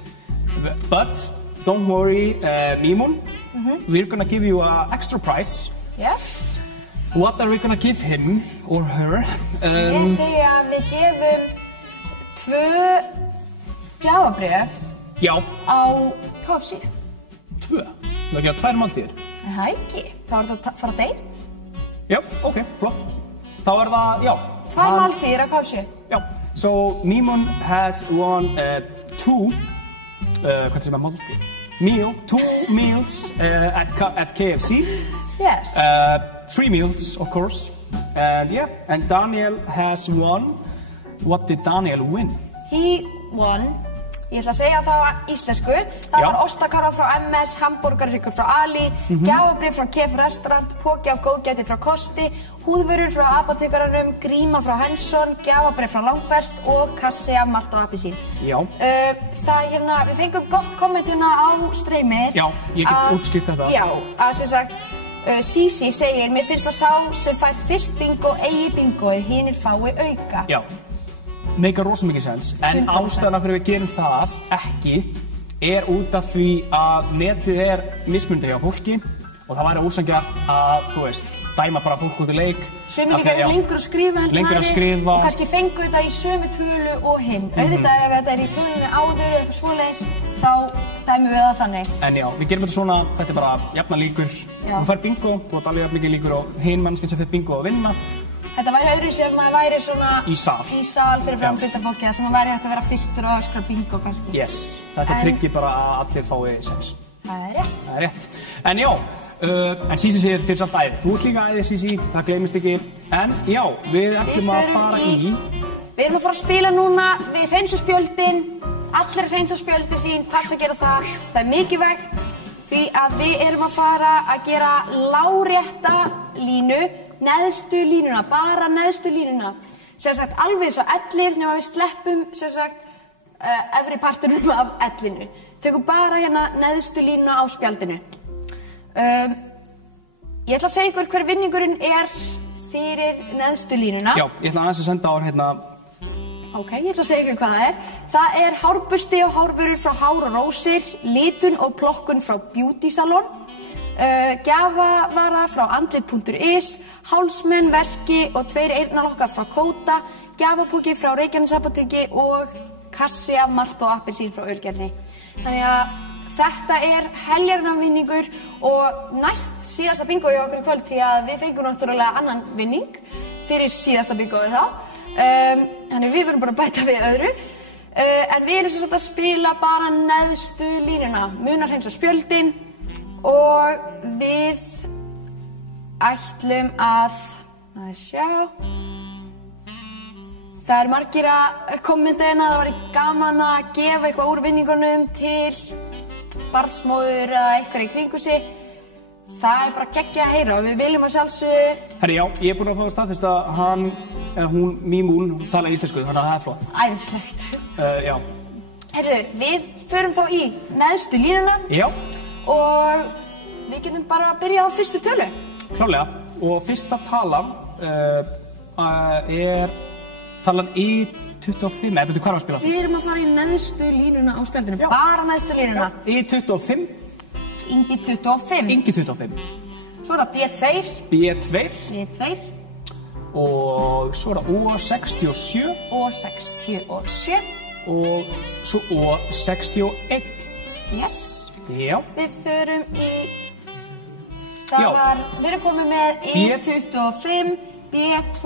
But don't worry, Mimun. We're gonna give you an extra prize. Yes. What are we gonna give him or her? Ég segi að við gefum 2 gjafabréf á KFC. 2? Það ekki að 2 máltíðir? Það ekki. Þá er það að fara að date? Já, ok, flott. Þá er það, já. 2 máltíðir á KFC. Já. So Mimun has won 2, hvað sem máltíð? 2 meals at KFC. Yes. 3 meals, of course. And Daniel has won. What did Daniel win? He won. Ég ætla að segja það á íslensku. Það var ostakara frá MS, hamborgarhryggur frá Ali, gjafabréf frá KF Restaurant, póki af góðgæti frá Kosti, húðvörur frá Apótekaranum, gríma frá Henson, gjafabréf frá Langbest og kassi af malt og appelsín. Já. Það hérna, við fengum gott komment hérna á streymið. Já, ég get útskýrt þetta. Já, að sem sagt, Sisi segir, mér finnst að sá sem fær fyrst bingo eigi bingoið, hinir fái auka. Já, meikar rosa mikið sens, en ástæðan af hverju við gerum það ekki út af því að netið mismunandi hjá fólki og það væri ósanngjarnt að, þú veist, dæma bara fólk út í leik. Sumir líka lengur að skrifa lengur að skrifa og kannski fengu þetta í sömu tölu og hinn. Auðvitað ef þetta í tölunni áður eða eitthvað svoleiðis, þá dæmum við það þannig. En já, við gerum þetta svona, þetta bara jafna líkur. Þú fær bingo, þú átt alveg jafn mikið líkur og hinn mannskinn sem fær bingo að vinna. Þetta væri öðruvísi ef maður væri svona í sal fyrir fram fullt af fólki, þar sem maður væri hægt að vera fyrstur og öskra bingo kannski. Yes, þetta tryggir bara að allir fái sens. Það er rétt. En já, en Sisi segir til samt æði. Þú ert líka æði, Sisi, það gleymist ekki. En já, við ætlum að fara í... Við erum að fara að spila núna, við hreinsum spjöldin, allir hreinsa spjöldin sín, passa að gera það. Það er mikilvægt því að við erum að fara að gera lárétta línu, neðstu línuna, bara neðstu línuna. Sem sagt, alveg svo ellið nema við sleppum, sem sagt, efri parturinn af ellinu. Tökum bara hérna neðstu línuna á spjaldinu. Ég ætla að segja ykkur hver vinningurinn er fyrir neðstu línuna. Já, ég ætla aðeins að senda á hérna... Ok, ég ætla að segja ykkur hvað það er. Það er hárbusti og hárvörur frá Hár og Rósir, litun og plokkun frá Beauty Salon, gjafavara frá andlit.is, hálsmenn, veski og 2 eyrnalokkar frá Kóta, gjafapúki frá Reykjanesapóteki og kassi af malt og appelsín frá Ölgerðinni. Þannig að þetta er heljarnarvinningur og næst síðasta bingoið okkur í kvöld því að við fengum náttúrulega annan vinning fyrir síðasta bingoið þá. Þannig við verðum bara að bæta við öðru. En við erum sem sagt að spila bara neðstu línuna, munar hreinsa spjöldin og við ætlum að sjá. Það er margir að kommenta hérna, það væri gaman að gefa eitthvað úr vinningunum til barnsmóður eða eitthvað í kringu sig. Það er bara geggjað að heyra og við viljum að sjálfsögðu... Herri, já, ég er búin að fá að staðfesta að hún, Mímún, tala íslensku, þannig að það er flott. Æðislegt. Já. Heyrðu, við förum þá í neðstu línuna. Já. Og við getum bara að byrja á fyrstu tölu. Klárlega. Og fyrsta talan er talan I25. Betur hvað er að spila það? Við erum að fara í neðstu línuna á spjaldinu. Já. Bara neðstu línuna. I25. Ingi 25. Ingi 25. Svo er það B2. B2. B2. Og svo er það O67. O67. Og svo O61. Yes. Já. Við förum í... Við erum komið með I25, B2,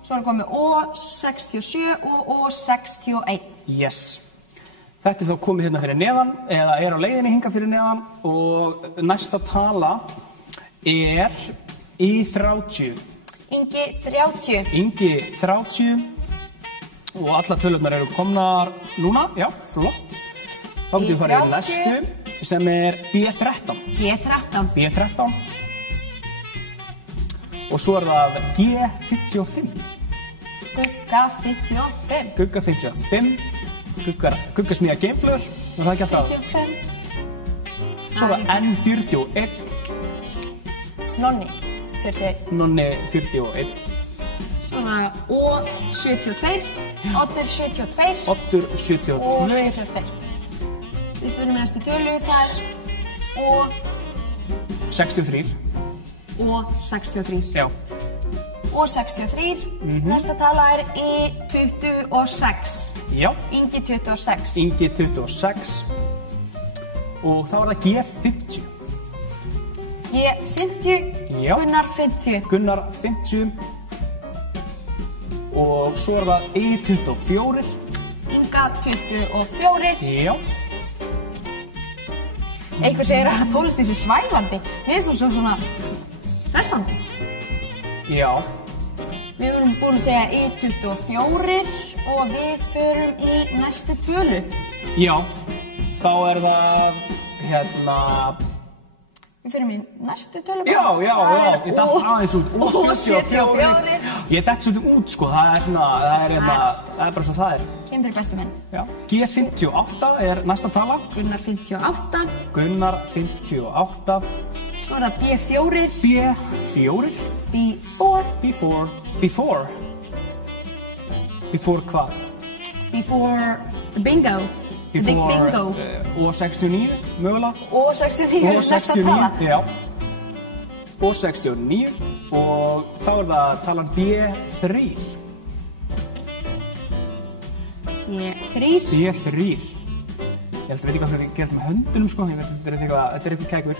svo erum komið O67 og O61. Yes. Þetta er þá komið hérna fyrir neðan, eða er á leiðinni hingað fyrir neðan og næsta tala er I30. Ingi 30. Ingi 30 og alla tölurnar eru komnar núna, já, flott. Þá getum við farið í næstu sem er B13. B13. B13. Og svo er það G55. Gugga 55. Gugga 55. Guggasmíða geimflöður, var það ekki alltaf? 55. Svo er það N41. Nonni 41. Nonni 41. Svona O72. Oddur 72. Oddur 72. Og 72. Við fyrir með næstu tölu, það er O63. O63. Já. O63. Næsta tala er I26. Já. Ingi 26. Ingi 26. Og þá er það G50. G50. Já. Gunnar 50. Gunnar 50. Og svo er það I24. Inga 24. Já. Einhver segir að tónlistin sé svæfandi. Mér finnst það svona hressandi. Já. Við erum búin að segja I24 og við förum í næstu tölu. Já. Þá er það hérna... Við förum í næstu tölu. Já. Ég datt aðeins út. O74. Ég datt svolítið út, sko. Það er svona, það er bara svo það er. Kemur fyrir bestu minn. Já. G58 er næsta tala. Gunnar 58. Gunnar 58. Svo það B4. B4. Before. Before hvað? Before the bingo. The big bingo. Og 69, mögulega. Og 69, næsta tala. Já. Og 69. Og þá það talan B3. B3. B3. Ég veit ekki hvað það gerir með höndunum, sko. Þetta er eitthvað kækur.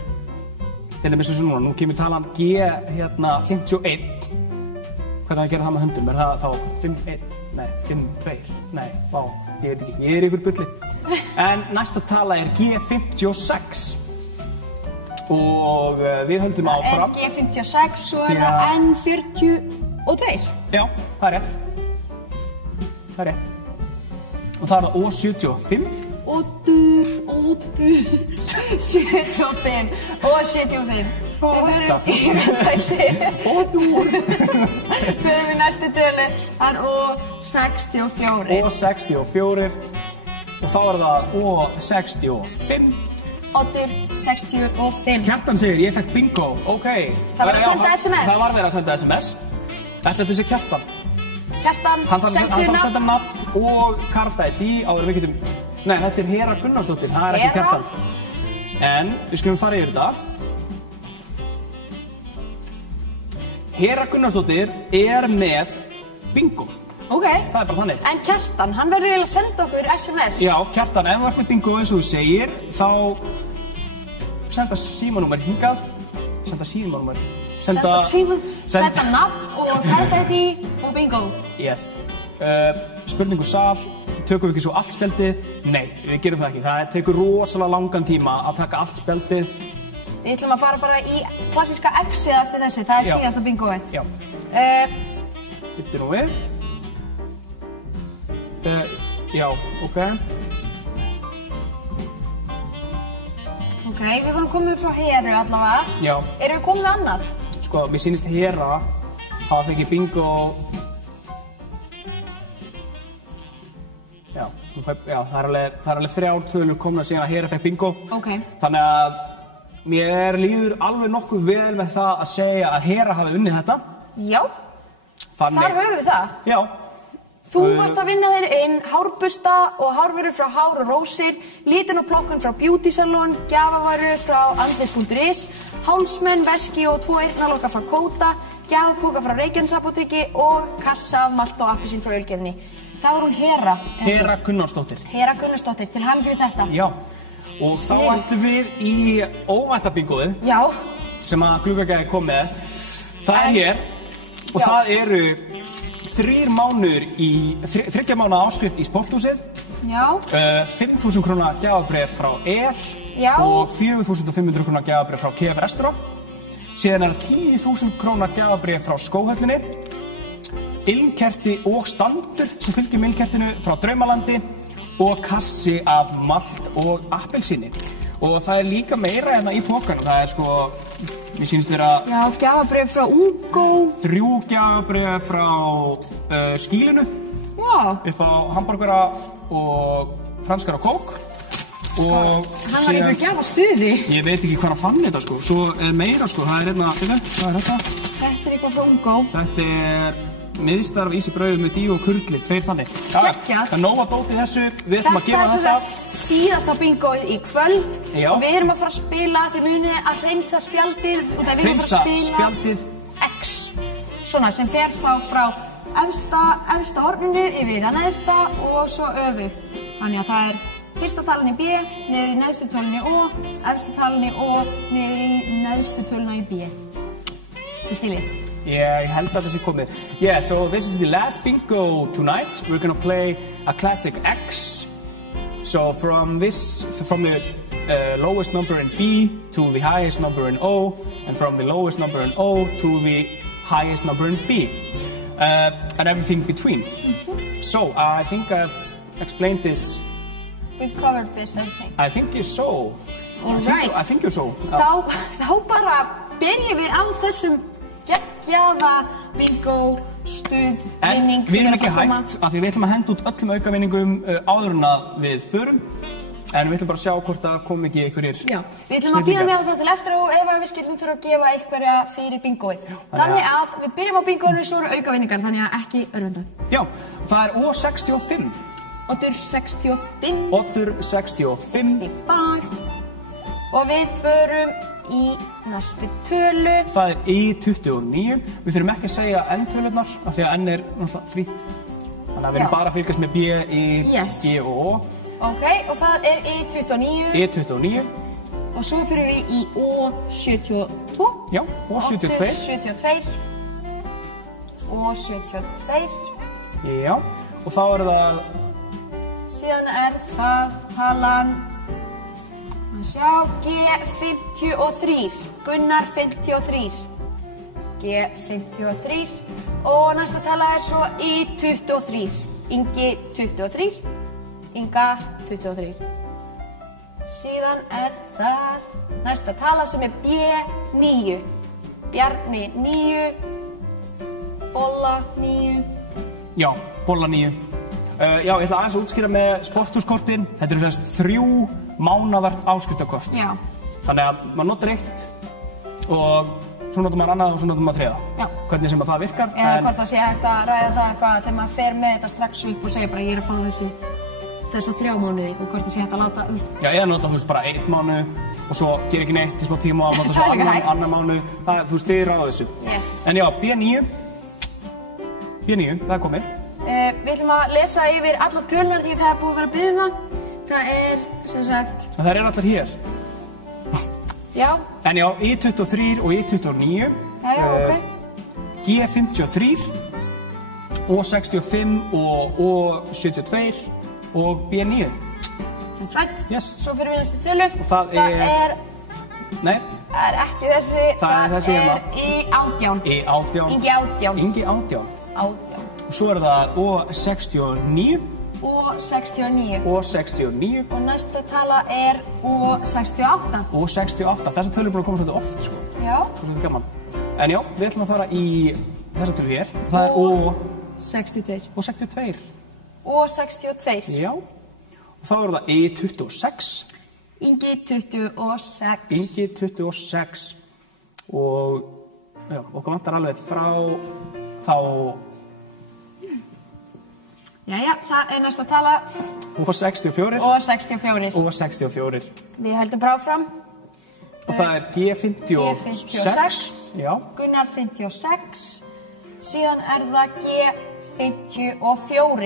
Til dæmis eins og núna, nú kemur talan G51. Hvernig að gera það með höndunum? Er það þá 5-1? Nei, 5-2? Nei, vá, ég veit ekki. Ég er ykkur bulli. En næsta tala er G56. Og við höldum áfram. Það er G56, svo er það N42. Já, það er rétt. Það er rétt. Og það er það O75. Ódur, 75 og 75. Við förum í næstu tölu, það er O64. O64 og þá er það O65. Ódur, 65. Kjartan segir, ég fekk bingo, ok. Það var að senda SMS. Það var verið að senda SMS. Þetta sé Kjartan. Kjartan, sendu nafn. Nafn og card-ID áður við getum... Nei, þetta er Hera Gunnarsdóttir, það er ekki Kjartan. En við skulum fara yfir þetta. Hera Gunnarsdóttir er með bingo. Ok. Það er bara þannig. En Kjartan, hann verður eiginlega að senda okkur SMS. Já, Kjartan, ef þú ert með bingo eins og þú segir, þá senda símanúmer hingað. Senda nafn og card-ID og bingo. Yes. Spurningu sal, tökum við ekki svo allt spjaldið? Nei, við gerum það ekki. Það tekur rosalega langan tíma að taka allt spjaldið. Við ætlum að fara bara í klassíska X-ið eftir þessu, það er síðasta bingoið. Já. Byttu nú við. Já, ok. Ok, við vorum komið frá Heru allavega. Já. Erum við komið með annað? Sko, mér sýnist Hera hafa fengið bingo. Já, það er alveg 3 tölur komna síðan að Hera fekk bingo. Ok. Þannig að mér líður alveg nokkuð vel með það að segja að Hera hafi unnið þetta. Já. Þar höfum við það. Já. Þú varst að vinna þér inn hárbusta og hárvörur frá Hár og Rósir, litin og plokkun frá Beauty Salon, gjafavaru frá andlit.is, hálsmenn, veski og 2 eyrnaloka frá Kóta, gjafapóka frá Reykjanesapóteki og kassa, malt og appelsín frá Ölgerðinni. Það var hún Hera. Hera Gunnarsdóttir. Hera Gunnarsdóttir, til hamingju við þetta. Já, og þá ættum við í óvænta bingoið. Já. Sem að Gluggagæði kom með. Það er hér og það eru 3 mánuður í 3 mánuða áskrift í sporthúsið. Já. 5.000 króna gjafabréf frá Já. Og 4.500 króna gjafabréf frá KF Restaurant. Síðan er 10.000 króna gjafabréf frá Skóhöllinni. Ilmkerti og standur sem fylgir með ilmkertinu frá Draumalandi og kassi af malt og appelsíni. Og það er líka meira hérna í pokanum. Það er sko, mér sýnist vera... Já, gjafabréf frá Ungo. 3 gjafabréf frá Skílinu. Já. Upp á hamborgara og franskar og kók. Og hann var einhver gjafastuði. Ég veit ekki hvað hann fann þetta sko. Svo er meira sko, það er hérna, hvað er þetta? Þetta er eitthvað frá Ungo. Þetta er... miðstarf ísi brauð með díu og kurli, 2 þannig. Geggjað. Það er nóg að dóti þessu, við ætlum að gera þetta. Þetta er síðasta bingoið í kvöld. Já. Og við erum að fara að spila, þið munið að hreinsa spjaldið. Og það við erum að fara að spila spjaldið. X. Svona sem fer þá frá efsta horninu yfir í það neðsta og svo öfugt. Þannig að það er fyrsta talan í B, niður í neðstu tölunni O, efstu talanni O, niður í neðstu töluna í B. Þið skiljið. Ég held að þessi komið. Yeah, so this is the last bingo tonight. We're gonna play a classic X. So from the lowest number in B to the highest number in O, and from the lowest number in O to the highest number in B, and everything between. So I think I've explained this. We've covered this, I think. I think you're so. Alright. I think you're so. Þá bara byrjum við á þessum geggjaða bingo stuð vinning en við erum ekki hægt af því við ætlum að henda út öllum aukavinningum áður en að við förum En við ætlum bara að sjá hvort það kom ekki einhverjir Já, við ætlum að bíða með það til eftir og ef við skildum þurfa að gefa einhverja fyrir bingóið. Þannig að við byrjum á bingóinu, svo eru aukavinningar, þannig að ekki örvenda. Já, það er O65. Oddur 65. Oddur 65. Og við förum í næstu tölu. Það er I29. Við þurfum ekki að segja N-tölurnar, af því að N er náttúrulega frýtt. Þannig að við erum bara að fylgjast með B, I, G og O. Ok, og það er I29. I29. Og svo fyrir við í O72. Já, O72. Oddur 72. O72. Já, og þá er það... Síðan er það talan... Sjá, G53, Gunnar 53, G53 og næsta tala er svo I23, Ingi 23, Inga 23. Síðan er það næsta tala sem er B9, Bjarni 9, Bolla 9. Já, Bolla 9. Já, ég ætla aðeins að útskýra með sporthúskortin. Þetta eru þess 3 mánaðart áskriftakort. Já. Þannig að maður notar eitt og svo notar maður annað og svo notar maður þriða. Já. Hvernig sem það virkar. Eða hvort það sé hægt að ræða það eitthvað þegar maður fer með þetta strax upp og segja bara ég er að fá þessa 3 mánuði og hvort það sé hægt að láta Já, eða nota þú veist bara 1 mánuð og svo ger ekki neitt í smá tíma og nota svo annan mánuð. Þú veist, þið ráða þessu. Yes. En já, B9, það er komið. Við ætlum að lesa yfir allar tölunar því það er búið að vera að biðja það. Það er, sem sagt... Það eru allar hér. Já. En já, I23 og I29. Já, ok. G53, O65 og O72 og B9. That's right. Yes. Svo fyrir við næstu tölu. Og það er... Nei. Það er ekki þessi. Það er þessi hérna. I18. I18. Ingi 18. Ingi 18. 18. Svo er það O69. O69. O69. Og næsta tala er O68. O68. Þessar tölur er búin að koma svolítið oft, sko. Já. Svolítið gaman. En já, við ætlum að fara í þessar tölu hér. Það er O62. O62. O62. Já. Og þá er það I26. Ingi 26. Ingi 26. Og já, okkur vantar alveg frá þá... Jæja, það er næsta tala. O64. O64. O64. Við höldum bara áfram. Og það er G56. Já. Gunnar 56. Síðan er það G54.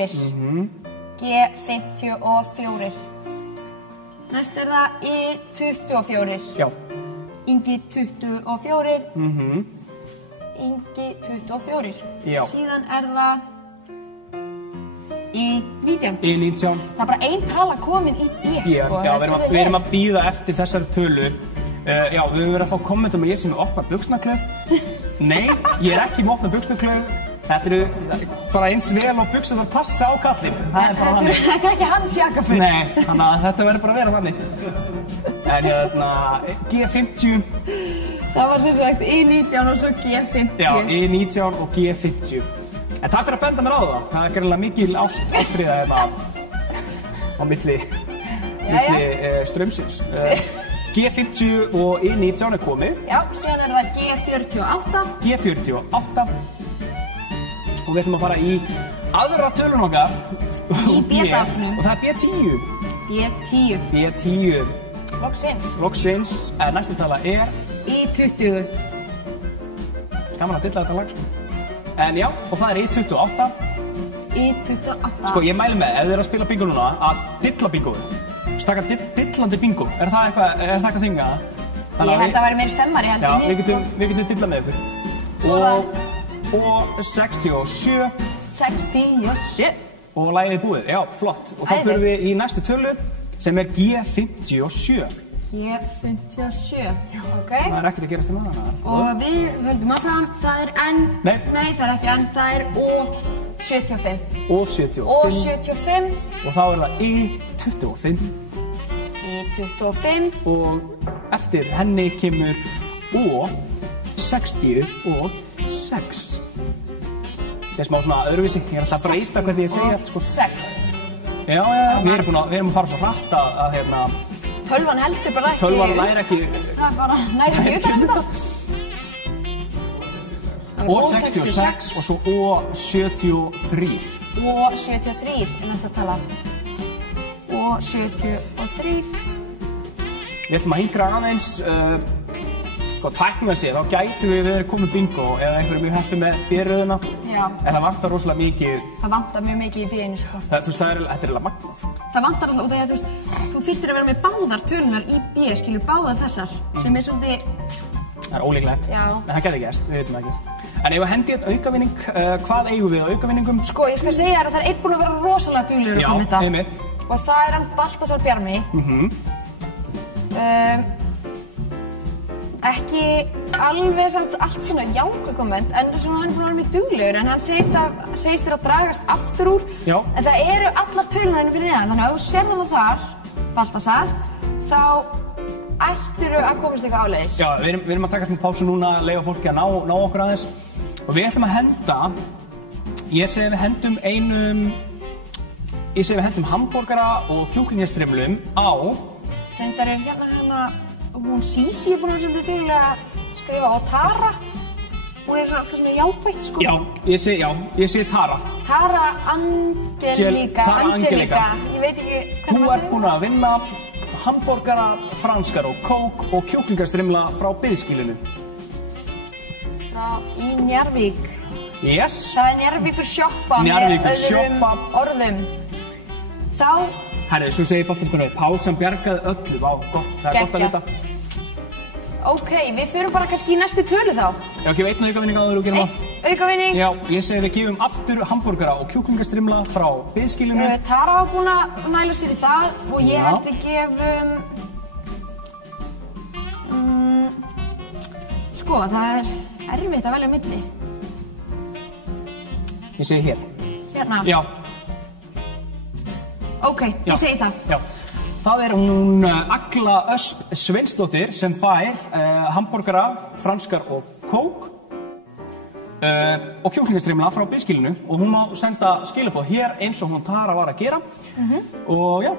G54. Næst er það I24. Já. Ingi 24. Ingi 24. Já. Síðan er það I19. I19. Það er bara ein tala komin í B, sko. Já, við erum að bíða eftir þessari tölu. Já, við höfum verið að fá kommentum að ég sé með opna buxnaklöf. Nei, ég er ekki með opna buxnaklöf. Þetta eru bara eins vel og buxurnar passa á kallinn. Það er bara þannig. Þetta er ekki hans jakkafull. Nei, þannig að þetta verður bara að vera þannig. En hérna, G50. Það var sem sagt I19 og svo G50. Já, I19 og G50. En takk fyrir að benda mér á það. Það er greinlega mikil ástríða hérna á milli straumsins. G50 og I19 er komið. Já, síðan er það G48. G48. Og við ætlum að fara í aðra tölun okkar. Í B-dafnum. Og það er B10. B10. B10. Loksins. Loksins. Næsta tala er... I20. Gaman að dilla þetta lag, sko. En já, og það er I28. I28. Sko, ég mæli með, ef þið eru að spila bingo núna, að dilla bingoðu. Stakka dillandi bingo. Er það eitthvað þing að? Ég held að það væri meiri stemmari heldur en hitt, sko. Já, við getum dillað með ykkur. Og 67. 67. Og lagið er búið, já, flott. Og þá fyrir við í næstu tölu, sem er G57. G57. Ok. Það er ekkert að gerast í maður. Og við höldum áfram, það er N. Nei, það er ekki N, það er O75. O75. O75. Og þá er það I25. I25. Og eftir henni kemur O66. Það er smá svona öðruvísi, ég er alltaf að breyta hvernig ég segja allt, sko. 6. Já, við erum að fara svo hratt að hérna... Tölvan heldur bara ekki... Tölvan næri ekki... Það bara næri ekki utan þetta. O66 og svo O73. O73 næsta tala. O73. Við ætlum að hingra aðeins... tæknilega séð, þá gætum við verið komið bingo eða einhverju mjög heppið með B-röðina. Já. En það vantar rosalega mikið... Það vantar mjög mikið í B-inu, sko. Þú veist, þetta er eiginlega magnað. Það vantar alltaf út af því að þú þyrftir að vera með báðar tölunar í B, skilur, báðar þessar, sem er svolítið... Það er ólíklegt. Já. En það gæti gerst, við veitum ekki. En ef við hendum þetta aukavinning, hvað eigum við á aukavinningum? Sko, ég skal segja þér að það er einn búinn að vera rosalega duglegur upp á þetta. Já, einmitt. Og það er hann Baltasar Bjarmi. Ekki alveg allt svona jákvæð komment, en hann er búinn að vera mjög duglegur, en hann segist þér að dragast aftur úr. Já. En það eru allar tölunar fyrir neðan, þannig að ef þú sér hann þar, Baltasar, þá ættirðu að komast eitthvað áleiðis. Já, við erum að taka smá pásu núna, leyfa fólki að ná okkur aðeins. Og við ætlum að henda, ég segi við hendum hamborgara og kjúklingastrimlum á... Reyndar er hérna hún Sísi er búin að vera svolítið duglega að skrifa á Tara. Hún er alltaf svona jákvætt, sko. Já, ég segi Tara. Tara Angelika. Ég veit ekki hvað þú ert búin að vinna hamborgara, franskar og kók og kjúklingastrimla frá biðskýlinu. Í Njarðvík. Yes. Það er Njarðvíkur sjoppa með öðrum orðum. Þá... Herri, svo segir Baltasar, pásan bjargaði öllu. Vá, gott, það er gott að vita. Ok, við förum bara kannski í næstu tölu þá. Já, gefum einn aukavinning áður og gerum það. Aukavinning. Já, ég segi við gefum aftur hamborgara og kjúklingastrimla frá biðskýlinu. Tara var búin að næla sér í það og ég held við gefum... Sko, það er erfitt að velja á milli. Ég segi hér. Hérna? Já. Ok, ég segi það. Já. Það er hún Agla Ösp Sveinsdóttir sem fær hamborgara, franskar og kók og kjúklingastrimla frá biðskýlinu og hún má senda skilaboð hér eins og hún Tara var að gera og já,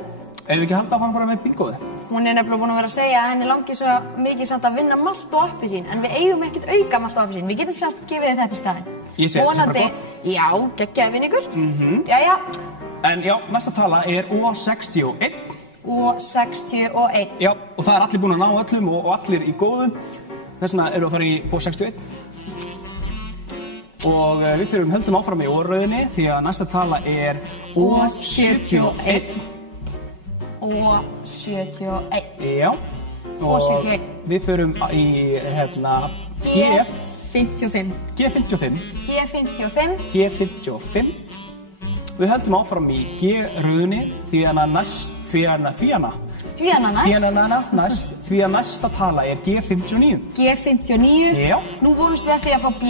ef við ekki halda að fara bara með bingoði. Hún er nefnilega búin að vera að segja að henni langi svo mikið samt að vinna malt og appelsín en við eigum ekkert auka malt og appelsín, við getum samt gefið þetta í staðinn. Ég segi þetta sem bara gott. Já, geggjaði vinningur. Jæja. En já, næsta tala er O61. O61. Já, og það er allir búin að ná öllum og allir í góðum. Þess vegna erum við að fara í O61. Og við höldum áfram í O-röðinni því að næsta tala er O71. O71. Já. Og við förum í, G55. G55. Við höldum áfram í G-röðinni því að næsta tala er G59. G59? Já. Nú vonumst við eftir að fá B.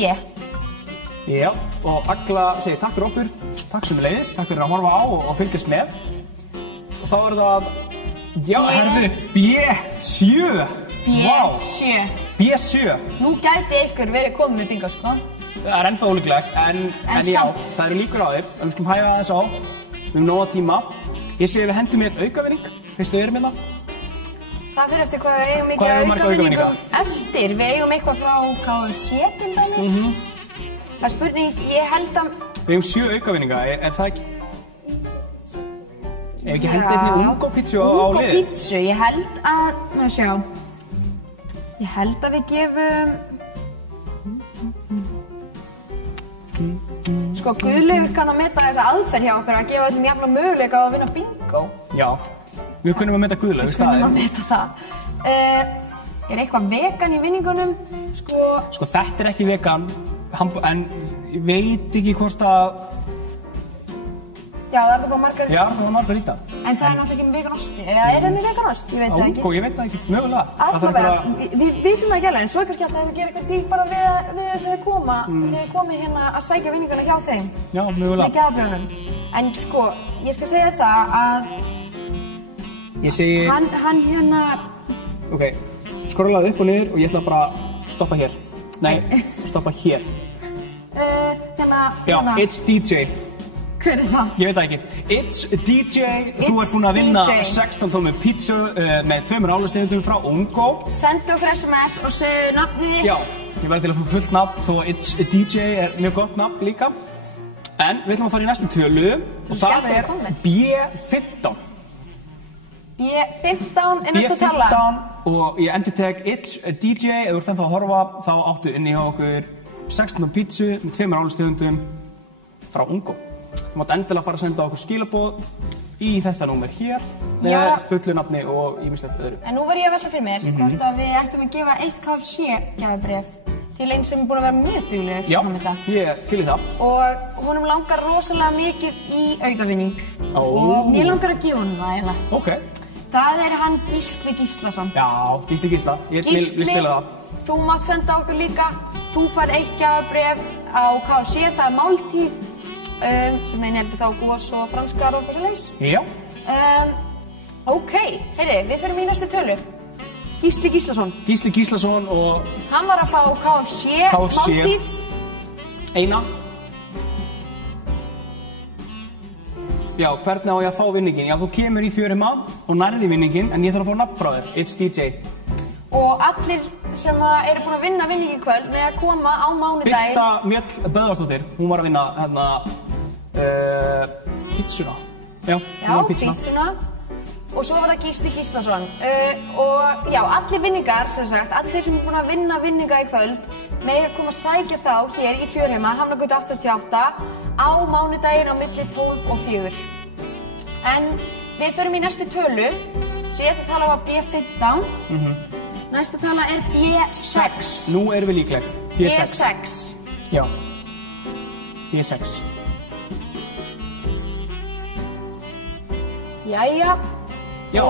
Já, og Agla segir takk fyrir okkur, takk sömuleiðis, takk fyrir að horfa á og fylgjast með. Og þá er það, já, herðu, B7. B7. B7. Nú gæti ykkur verið komið með bingo, sko. Það er ennþá ólíklegt, en já, það eru líkur á þér. Við skulum hæga aðeins á, við höfum nóga tíma. Ég segi við hendum í eitt aukavinning, fyrst við erum hérna. Það fyrir eftir hvað við eigum mikið aukavinningum eftir. Við eigum eitthvað frá KFC til dæmis. Það er spurning, ég held að... Við eigum 7 aukavinninga, er það ekki? Ef ekki hendi einni Ungo Pizzu á liði? Ungo Pizzu, ég held að... Ná sjá. Ég held að við gefum... Sko, Guðlaugur kann að meta þessa aðferð hjá okkur að gefa öllum jafnla möguleika á að vinna bingo. Já, við kunnum að meta Guðlaug í staðinn. Við kunnum að meta það. Er eitthvað vegan í vinningunum? Sko, þetta er ekki vegan, en ég veit ekki hvort að... Já, það er það fá margarita. Já, það var margarita. En það er náttúrulega ekki með veganosti. Eða er það með veganost? Ég veit það ekki. Ég veit það ekki, mögulega. Allavega, við vitum það ekki alveg, en svo er kannski alltaf að gera eitthvað dýr bara við þau komið hérna að sækja vinninguna hjá þeim. Já, mögulega. Með gjafbrjónum. En sko, ég skal segja það að... Ég segi... Hann hérna... Ok, skorlaði upp og niður og ég ætla bara að stoppa hér. Nei, stoppa hér. Hérna... Já, it's DJ. Hver er það? Ég veit það ekki. It's DJ, þú ert búin að vinna 16 tómu pítsu með 2 álastegundum frá Ungo. Sendu okkur SMS og segðu nafnið þitt. Já, ég verði til að fá fullt nafn þó að It's DJ er mjög gott nafn líka. En við ætlum að fara í næstu tölu og það er B15. B15 er næsta tala. B15 og ég endurtek It's DJ, ef þú ert ennþá að horfa þá áttu inni hjá okkur 16 pítsu með 2 álastegundum frá Ungo. Þú mátt endilega fara að senda okkur skilaboð í þetta númer hér með fullu nafni og ýmislegt öðru. En nú var ég að velta fyrir mér hvort að við ættum að gefa 1 KFC-gjafabréf til einn sem er búin að vera mjög duglegur. Já, ég er til í það. Og honum langar rosalega mikið í aukavinning og mér langar að gefa honum það eiginlega. Ok. Það er hann Gísli Gíslason. Já, Gísli Gísla. Ég vil stila það. Þú mátt senda okkur líka. Þú fær 1 gjafabréf á KFC, það er máltíð. Sem heldur þá gos og franskar og eitthvað svo leiðis. Já. Ok, heyri, við fyrir í næstu tölu. Gísli Gíslason. Gísli Gíslason og... Hann var að fá KFC máltíð. Eina. Já, hvernig á ég að fá vinningin? Já, þú kemur í fjörima og nærði vinningin en ég þarf að fá nafn frá þér. It's DJ. Og allir sem eru búin að vinna vinningi kvöld með að koma á mánudaginn. Birta Mjöll Böðvarsdóttir, hún var að vinna hérna pítsuna. Já, pítsuna. Og svo var það Gísli Gíslason. Og já, allir vinningar, sem sagt, allir þeir sem eru búin að vinna vinninga í kvöld með að koma að sækja þá hér í Fjörheima, Hafnargötu 88 á mánudaginn á milli 12 og 4. En við förum í næstu tölu. Síðasta tala var B15. Næsta tala er B6. Nú erum við líkleg. B6. Já. B6. Jæja. Já.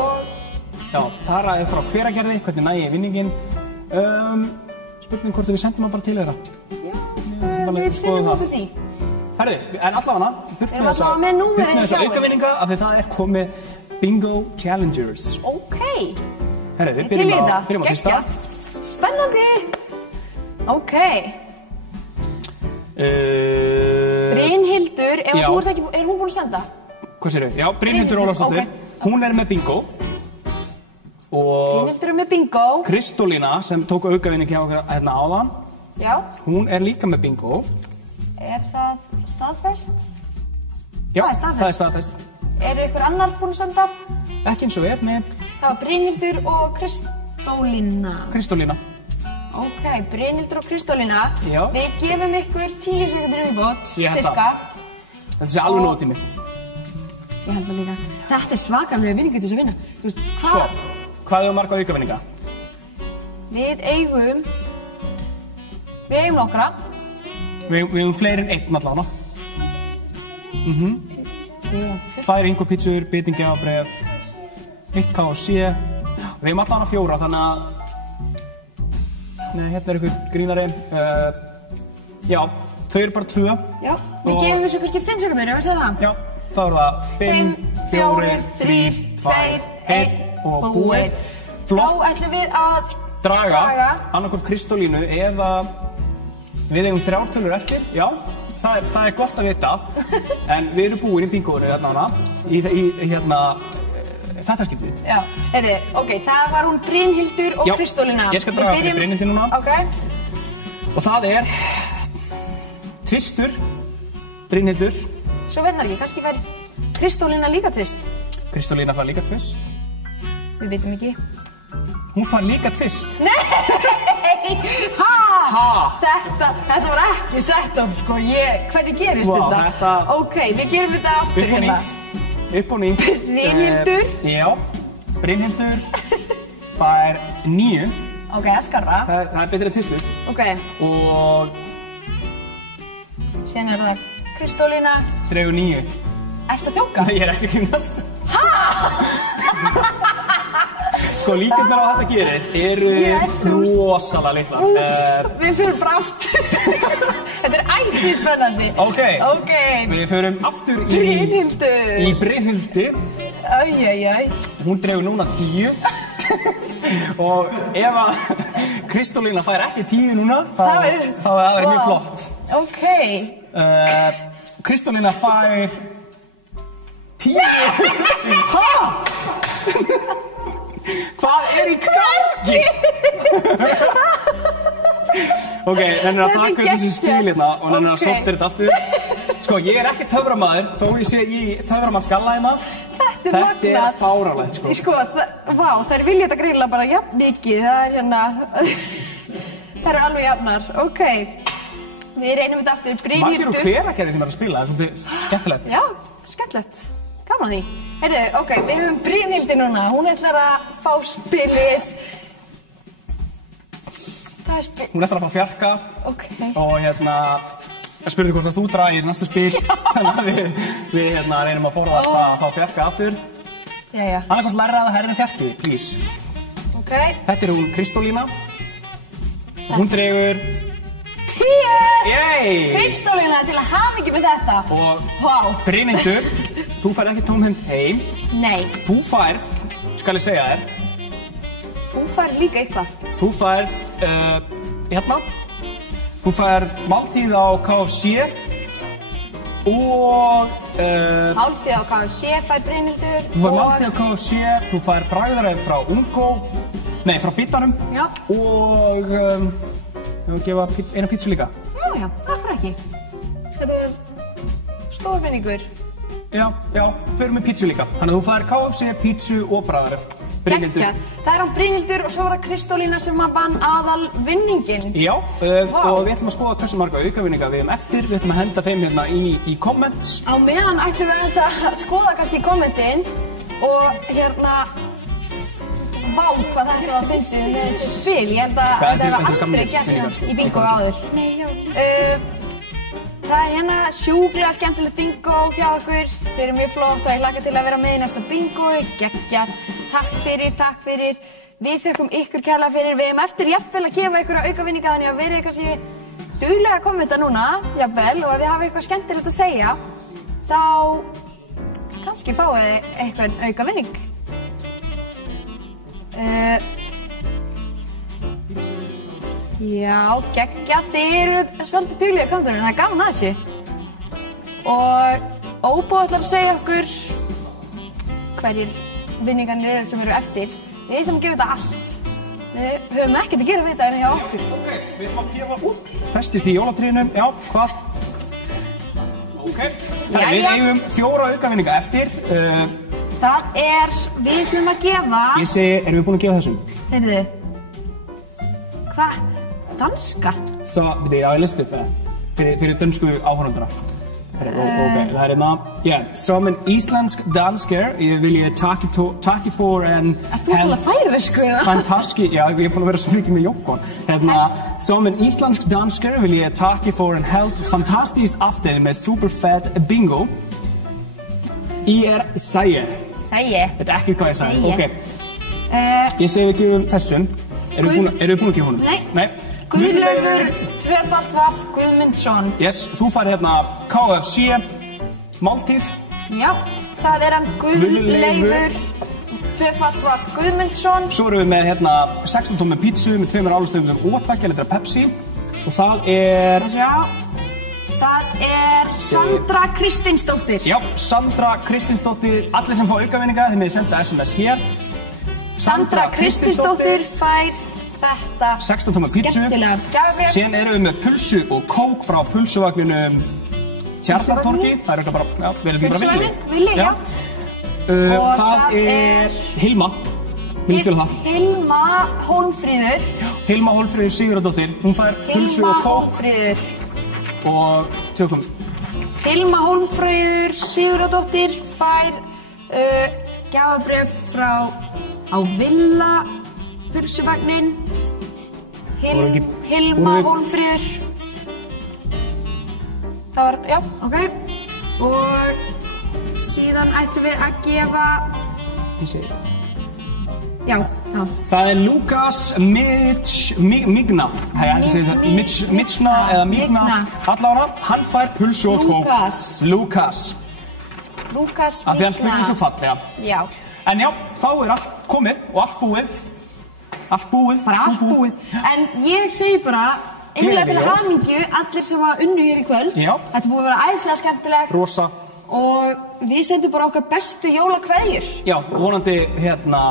Já, Tara er frá Hveragerði, hvernig næ ég vinningin. Spurning hvort við sendum hann bara til þeirra. Já, við finnum út af því. Herri, en allavega, Erum allavega með númerið þessa aukavinninga af því það er komið Bingo Challengers. Ok. Herri, við byrjum á fyrsta. Spennandi. Ok. Brynhildur, er hún búin að senda? Hvað séru? Já, Brynhildur Ólafsdóttir. Hún er með bingo. Brynhildur er með bingo. Kristólína, sem tók aukavinning hjá okkur hérna áðan. Já. Hún er líka með bingo. Er það staðfest? Já, það er staðfest. Er ykkur annar búin að senda? Ekki eins og er, nei. Það var Brynhildur og Kristólína. Kristólína. Ok, Brynhildur og Kristólína. Já. Við gefum ykkur 10 sekundur viðbót, cirka. Þetta sé alveg nóg tími. Ég held það líka. Þetta er svakalega vinningur til þess að vinna. Þú veist, Sko, hvað hefur marga aukavinninga? Við eigum nokkra. Við eigum fleiri en einn allavega. 2 Ingopítsur, bitinggjafabréf, 1 KFC. Við eigum allavega 4, þannig að... Nei, hérna er ykkur grínari. Já, þau eru bara 2. Já, við gefum þessu kannski 5 sekundur, ef við segja það. Já. Þá er það 5, 4, 3, 2, 1 og búið. Flott. Þá ætlum við að draga annarkvort Kristólínu eða við eigum 3 tölur eftir. Já, það er gott að vita. En við erum búin í bingóinu hérna í þetta skiptið. Já, ok, það var hún Brynhildur og Kristólína. Ég skal draga fyrir Brynhildur núna. Ok. Og það er Tvistur, Brynhildur. Svo veinar ekki, kannski fær Kristólína líka tvist. Kristólína fær líka tvist. Við veitum ekki. Hún fær líka tvist. Nei! Þetta var ekki sett upp, sko. Hvernig gerist þetta? Ok, við gerum þetta aftur hérna. Upp og nýtt. Brynhildur. Já, Brynhildur fær 9. Ok, það skarra. Það er betrið tvistur. Ok. Og... Síðan er það Kristólína. Dregur 9. Ertu að djóka? Nei, ég er ekki að grínast. Sko, líkurnar á þetta gerist eru rosalega litlar. Við fyrir bara aftur. Þetta er æsið spennandi. Ok. Við fyrir aftur í Brynhildur. Æjæjæj. Hún dregur núna 10. Og ef að Kristólína fær ekki 10 núna, þá er það mjög flott. Ok. Kristólína fær 10. Hæ? Hvað í gangi? Ok, henni að taka upp þessi spil hérna og henni að sortir þetta aftur. Sko, ég ekki töframaður, þó ég sé í töframannsgalla hérna. Þetta fáránlegt, sko. Sko, vá, þær vilja þetta greinilega bara jafn mikið. Það hérna, það eru alveg jafnar. Ok, við reynum þetta aftur. Brynhildur. Margir og Hveragerði sem að spila, það svolítið skemmtilegt. Já, skemmtilegt. Gaman því. Heyrðu, ok, við höfum Brynhildi núna. Hún ætlar að fá spilið. Hún ætlar að fá fjarka. Ok. Og hérna, ég spurði hvort að þú dragir næsta spil. Þannig að við reynum að forðast að fá fjarka aftur. Jæja. Annarkvæmt lærra að það er henni fjarki, please. Ok. Þetta hún Kristólína. Hún dregur 10! Yey! Kristólína til að hafa ekki með þetta. Og Brynhildur, þú færð ekki tómhent heim. Nei. Þú færð, skal ég segja þér. Þú færð líka eitthvað. Þú færð, hérna. Þú færð máltíð á KFC. Og... Máltíð á KFC fær Brynhildur. Þú færð máltíð á KFC. Þú færð bragðaræð frá Ungo. Nei, frá Bítanum. Já. Og... Ég vil gefa eina pítsu líka. Já, takk ekki. Þetta verður stórvinningur. Já, förum með pítsu líka. Þannig að þú fær KFC, pítsu og bragðaræð. Brynhildur. Það er Brynhildur og svo var það Kristólína sem vann aðal vinningin. Já, og við ætlum að skoða hversu marga aukavinninga við eftir. Við ætlum að henda þeim hérna í comments. Á meðan ætlum við að skoða kannski kommentin og hérna... Vá, hvað þetta var að finnst með þessi spil. Ég held að þetta var aldrei gert í bingo áður. Það er hérna sjúklega skemmtilegt bingo hjá okkur. Þau eru mjög flott og ég hlakka til að vera með í næsta bingo. Geggjað. Takk fyrir. Við þökkum ykkur kærlega fyrir. Við hefum eftir jafnvel að gefa ykkur aukavinninga þannig að verið kannski duglega að kommenta núna, jafnvel, og ef þið hafa eitthvað skemmtilegt að segja, þá kannski fáið þið eitthvað aukavinning. Já, geggjað, þið eru svolítið duglega komnir, en það er gaman að þessu. Og Óbó ætlar að segja okkur hverjir vinningarnir eru sem eru eftir. Við ætlum að gefa þetta allt. Við höfum ekkert að gera við þetta en hjá okkur. Ok, við ætlum að gefa út. Festist í jólatríunum, já, hvað? Ok, við eigum 4 aukavinninga eftir. Það við ætlum að gefa... Ég segi, erum við búin að gefa þessum? Heyrðu, hvað? Danska? Það er listið fyrir dönsku áhorfandana. Ok, það er hérna, som en islandsk dansker vil ég takke for en... Ertu búin að færisku eða? Fantastisk, já, ég er búin að vera svo mikið með Jókon. Som en islandsk dansker vil jeg takke for en helt fantastisk aften med superfett bingo. Seie. Þetta er ekki hvað ég sagði, ok. Ég segi ekki þessum. Eru við búin að gefa honum? Nei. Guðlaufur, tvöfalt vaff, Guðmundsson. Yes, þú færði hérna KFC, máltíð. Já, það er hann Guðlaufur, tvöfalt vaff, Guðmundsson. Svo erum við með hérna 16 tómmu pítsu með 2 álustöfum og 2 litra Pepsi. Og það er... Sandra Kristinsdóttir. Já, Sandra Kristinsdóttir. Allir sem fá aukavinninga, þeim hefur senda SMS hér. Sandra Kristinsdóttir fær þetta 16 tómmu pítsu. Skemmtilega gjafabréf. Síðan erum við með pulsu og kók frá pulsuvagninum Tjarnartorgi. Það er auðvitað bara, já, við erum bara villi, já. Það er Hilma. Vil ég stila það? Hilma Hólmfríður. Hilma Hólmfríður Sigurðardóttir. Hún fær pulsu og kók. Hilma Hólmfríður. Og tökum. Hilma Hólmfríður Sigurðardóttir fær gjafabréf frá á Villa pulsuvagnin. Hilma Hólmfríður. Það var, já, ok. Og síðan ætlum við að gefa... Ég segi það. Já. Það er Lukas Migna. Mitsna eða Migna. Allavega, hann fær pulsu og kók. Lukas Migna. Af því hann spurði svo fallega. Já. En já, þá er allt komið og allt búið. Bara allt búið. En ég segi bara, Einlega til hamingju allir sem var unnu hér í kvöld. Já. Þetta búið að vera æðislega skemmtilegt. Rosa. Og við sendum bara okkar bestu jólakveðjur. Já, vonandi verða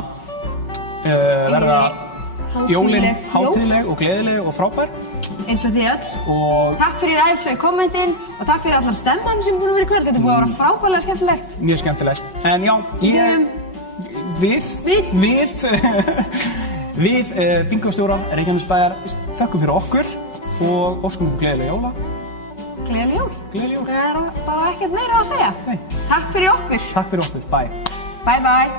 jólin hátíðleg og gleðileg og frábær. Eins og þið öll. Takk fyrir æðislega kommentin og takk fyrir allar stemman sem búin að vera í kvöld. Þetta búið að vera frábærlega skemmtilegt. Mjög skemmtilegt. En já, við bingostjóra Reykjanesbæjar þökkum fyrir okkur og óskum gleðileg jóla. Gleðileg jól. Gleðileg jól. Það bara ekkert meira að segja. Nei. Takk fyrir okkur. Takk fyrir okkur. Bye. Bye bye.